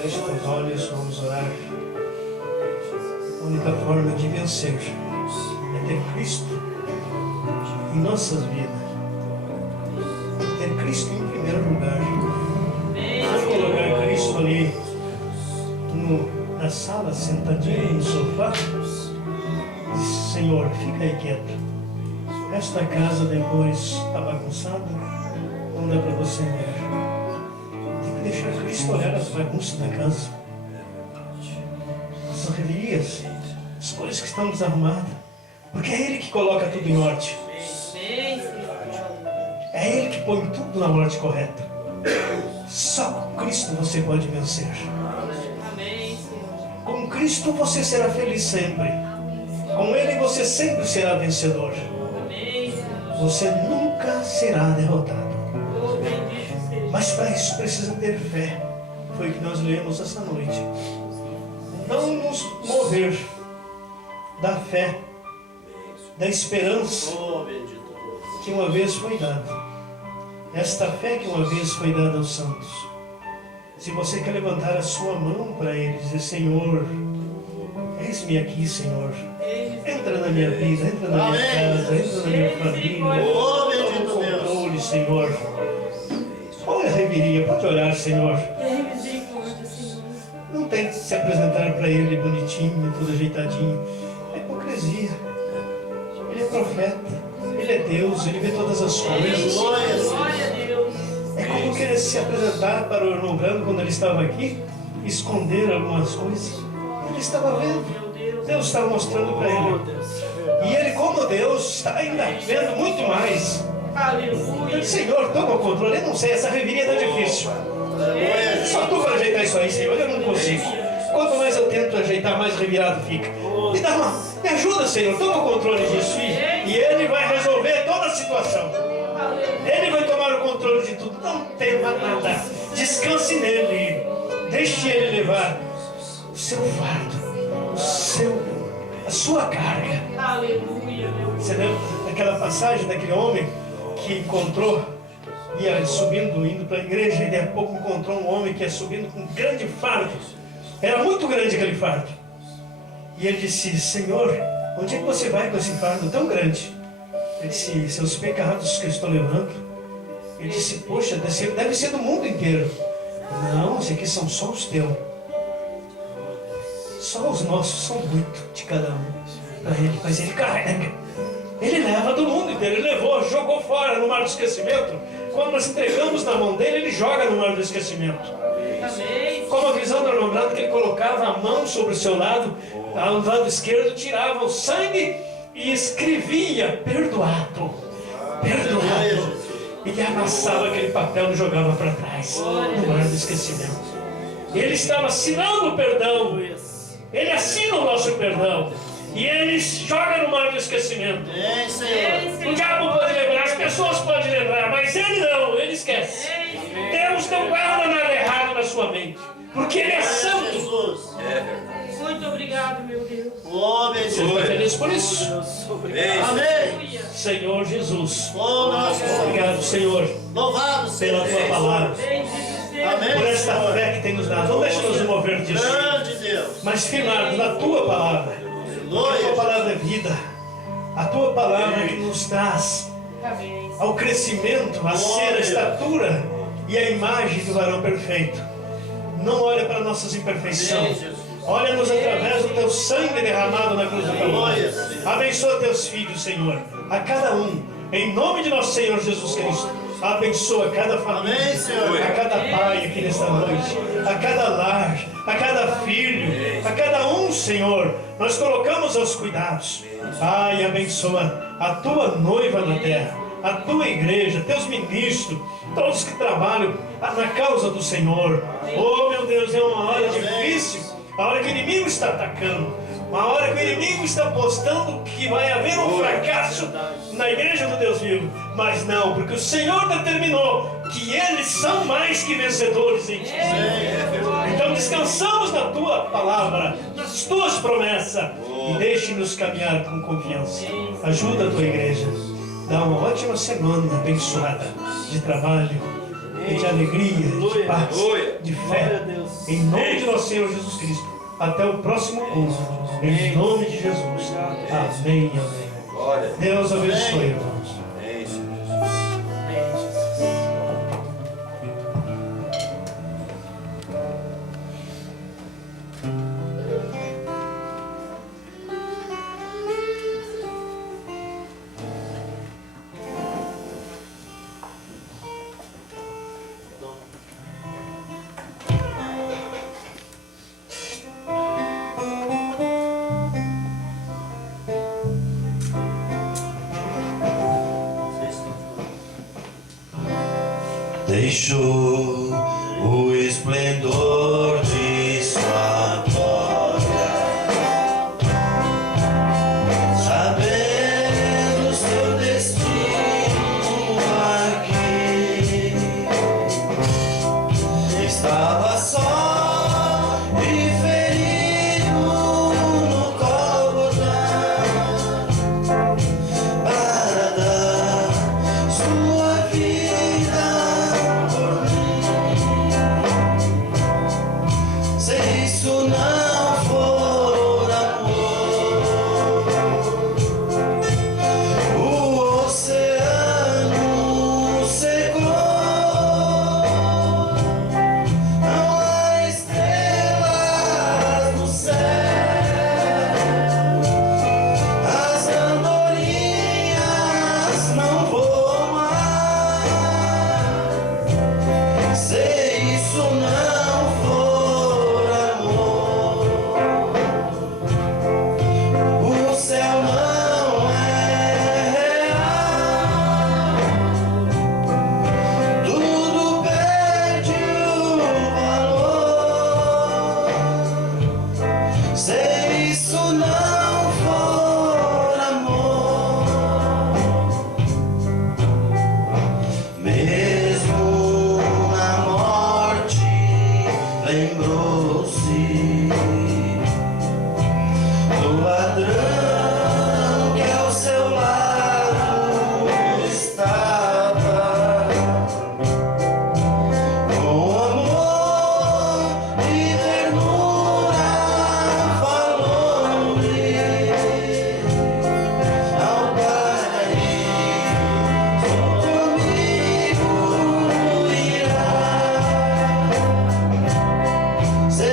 Feche teus olhos, vamos orar. A única forma de vencer é ter Cristo em nossas vidas. Ter Cristo em primeiro lugar. Não colocar Cristo ali na sala, sentadinho no sofá. Diz, Senhor, fica aí quieto. Esta casa depois está bagunçada, não dá para você ver. Tem que deixar Cristo olhar as bagunças da casa. As correrias, as coisas que estão desarrumadas. Porque é Ele que coloca tudo em ordem. É Ele que põe tudo na ordem correta. Só com Cristo você pode vencer. Com Cristo você será feliz sempre. Com Ele você sempre será vencedor. Você nunca será derrotado. Mas para isso precisa ter fé. Foi o que nós lemos essa noite. Não nos mover da fé, da esperança que uma vez foi dada. Esta fé que uma vez foi dada aos santos. Se você quer levantar a sua mão para Ele e dizer, Senhor, eis-me aqui, Senhor. Entra na minha vida, entra na minha casa, entra na minha família. Toma o controle, Senhor. Olha a reveria, pode orar, Senhor. Não tente se apresentar para Ele bonitinho, tudo ajeitadinho. É hipocrisia. Ele é profeta, Ele é Deus, Ele vê todas as coisas. É como querer se apresentar para o irmão Brando quando ele estava aqui, esconder algumas coisas. Ele estava vendo. Deus estava mostrando para ele. E ele, como Deus, está ainda vendo muito mais. Aleluia. Senhor, toma o controle. Eu não sei, essa reviria está difícil. Só tu para ajeitar isso aí, Senhor. Eu não consigo. Quanto mais eu tento ajeitar, mais revirado fica. Me ajuda, Senhor. Toma o controle disso. E Ele vai resolver toda a situação. Ele vai tomar o controle de tudo. Não tema nada. Descanse nele. Deixe Ele levar o seu fardo. A sua carga. Aleluia. Você lembra daquela passagem daquele homem que encontrou, ia subindo, indo para a igreja, e de a pouco encontrou um homem que ia subindo com um grande fardo. Era muito grande aquele fardo. E ele disse, Senhor, onde é que você vai com esse fardo tão grande? Ele disse, seus pecados que eu estou levando. Ele disse, poxa, deve ser do mundo inteiro. Não, esses aqui são só os teus. Só os nossos são 8 de cada um para Ele, mas Ele carrega. Ele leva do mundo inteiro. Ele levou, jogou fora no mar do esquecimento. Quando nós entregamos na mão dele, Ele joga no mar do esquecimento. Como a visão do irmão Brando, que ele colocava a mão sobre o seu lado, ao lado esquerdo, tirava o sangue e escrevia, perdoado, perdoado. E ele amassava aquele papel e jogava para trás, no mar do esquecimento. Ele estava assinando o perdão. Ele assina o nosso perdão. E Ele joga no mar do esquecimento. O diabo pode lembrar, as pessoas podem lembrar, mas Ele não, Ele esquece. Deus não guarda nada errado na sua mente, porque Ele é santo. Muito obrigado, meu Deus. Você está feliz por isso? Amém. Senhor Jesus. Nosso Obrigado, Senhor, Louvado pela Tua palavra, Amém. por esta fé que tem nos dado. Não deixe nos mover disso, Grande Deus. mas firmados na Tua palavra. A Tua palavra é vida. A Tua palavra que nos traz ao crescimento, a ser a estatura e a imagem do varão perfeito. Não olha para nossas imperfeições. Olha-nos através do Teu sangue derramado na cruz do Calvário. Abençoa Teus filhos, Senhor, a cada um, em nome de nosso Senhor Jesus Cristo. Abençoa cada família, Amém, Senhor. a cada pai aqui nesta noite, a cada lar, a cada filho, a cada um, Senhor. Nós colocamos aos cuidados. Pai, abençoa a Tua noiva na terra, a Tua igreja, Teus ministros, todos que trabalham na causa do Senhor. Oh, meu Deus, é uma hora difícil, a hora que o inimigo está atacando, uma hora que o inimigo está apostando que vai haver um fracasso na igreja do Deus vivo. Mas não, porque o Senhor determinou que eles são mais que vencedores em Ti. Então descansamos na Tua palavra, nas Tuas promessas, e deixe-nos caminhar com confiança. Ajuda a Tua igreja. Dá uma ótima semana abençoada de trabalho, e de alegria, de paz, de Glória a fé. Deus. Em nome de nosso Senhor Jesus Cristo. Até o próximo culto. Em nome de Jesus. Amém. Amém. Glória. Deus abençoe, irmãos. Amém, Senhor. Amém, Jesus. Deixou o esplendor de sua glória, sabendo seu destino aqui. Estava só e ferido no Gólgota para dar sua vida por mim. Se isso não for amor, o oceano secou. Não há estrelas no céu, as andorinhas não voam mais. Se isso não for amor, o céu não é real. Tudo perde o valor. Se isso não for amor, mesmo na morte lembrou-se do ladrão que ao seu lado estava. Com amor e ternura falou-lhe ao paraíso comigo irá. Se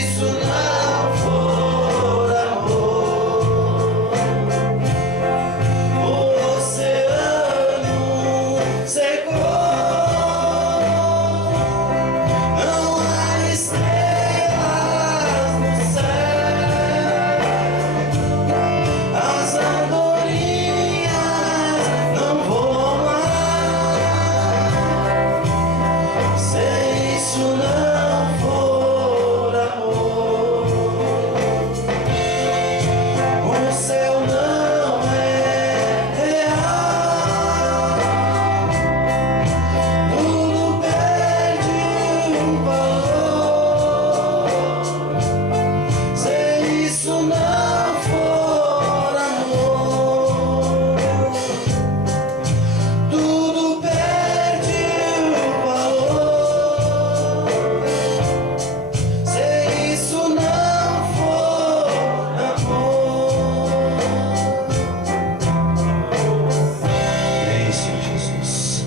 isso não for amor, o oceano secou. Não há estrelas no céu, as andorinhas não voam mais. Se isso não for amor, o céu não é real. Tudo perde o valor. Se isso não for amor, tudo perde o valor. Se isso não for amor. Amém, Senhor Jesus.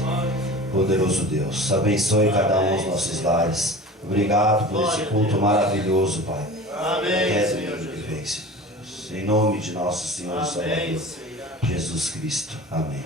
Poderoso Deus, abençoe cada um dos nossos lares. Obrigado por esse culto maravilhoso, Pai. Amém, Senhor Que Jesus. vem, Senhor Deus. Em nome de nosso Senhor e Amém, Salvador, Senhor. Jesus Cristo. Amém.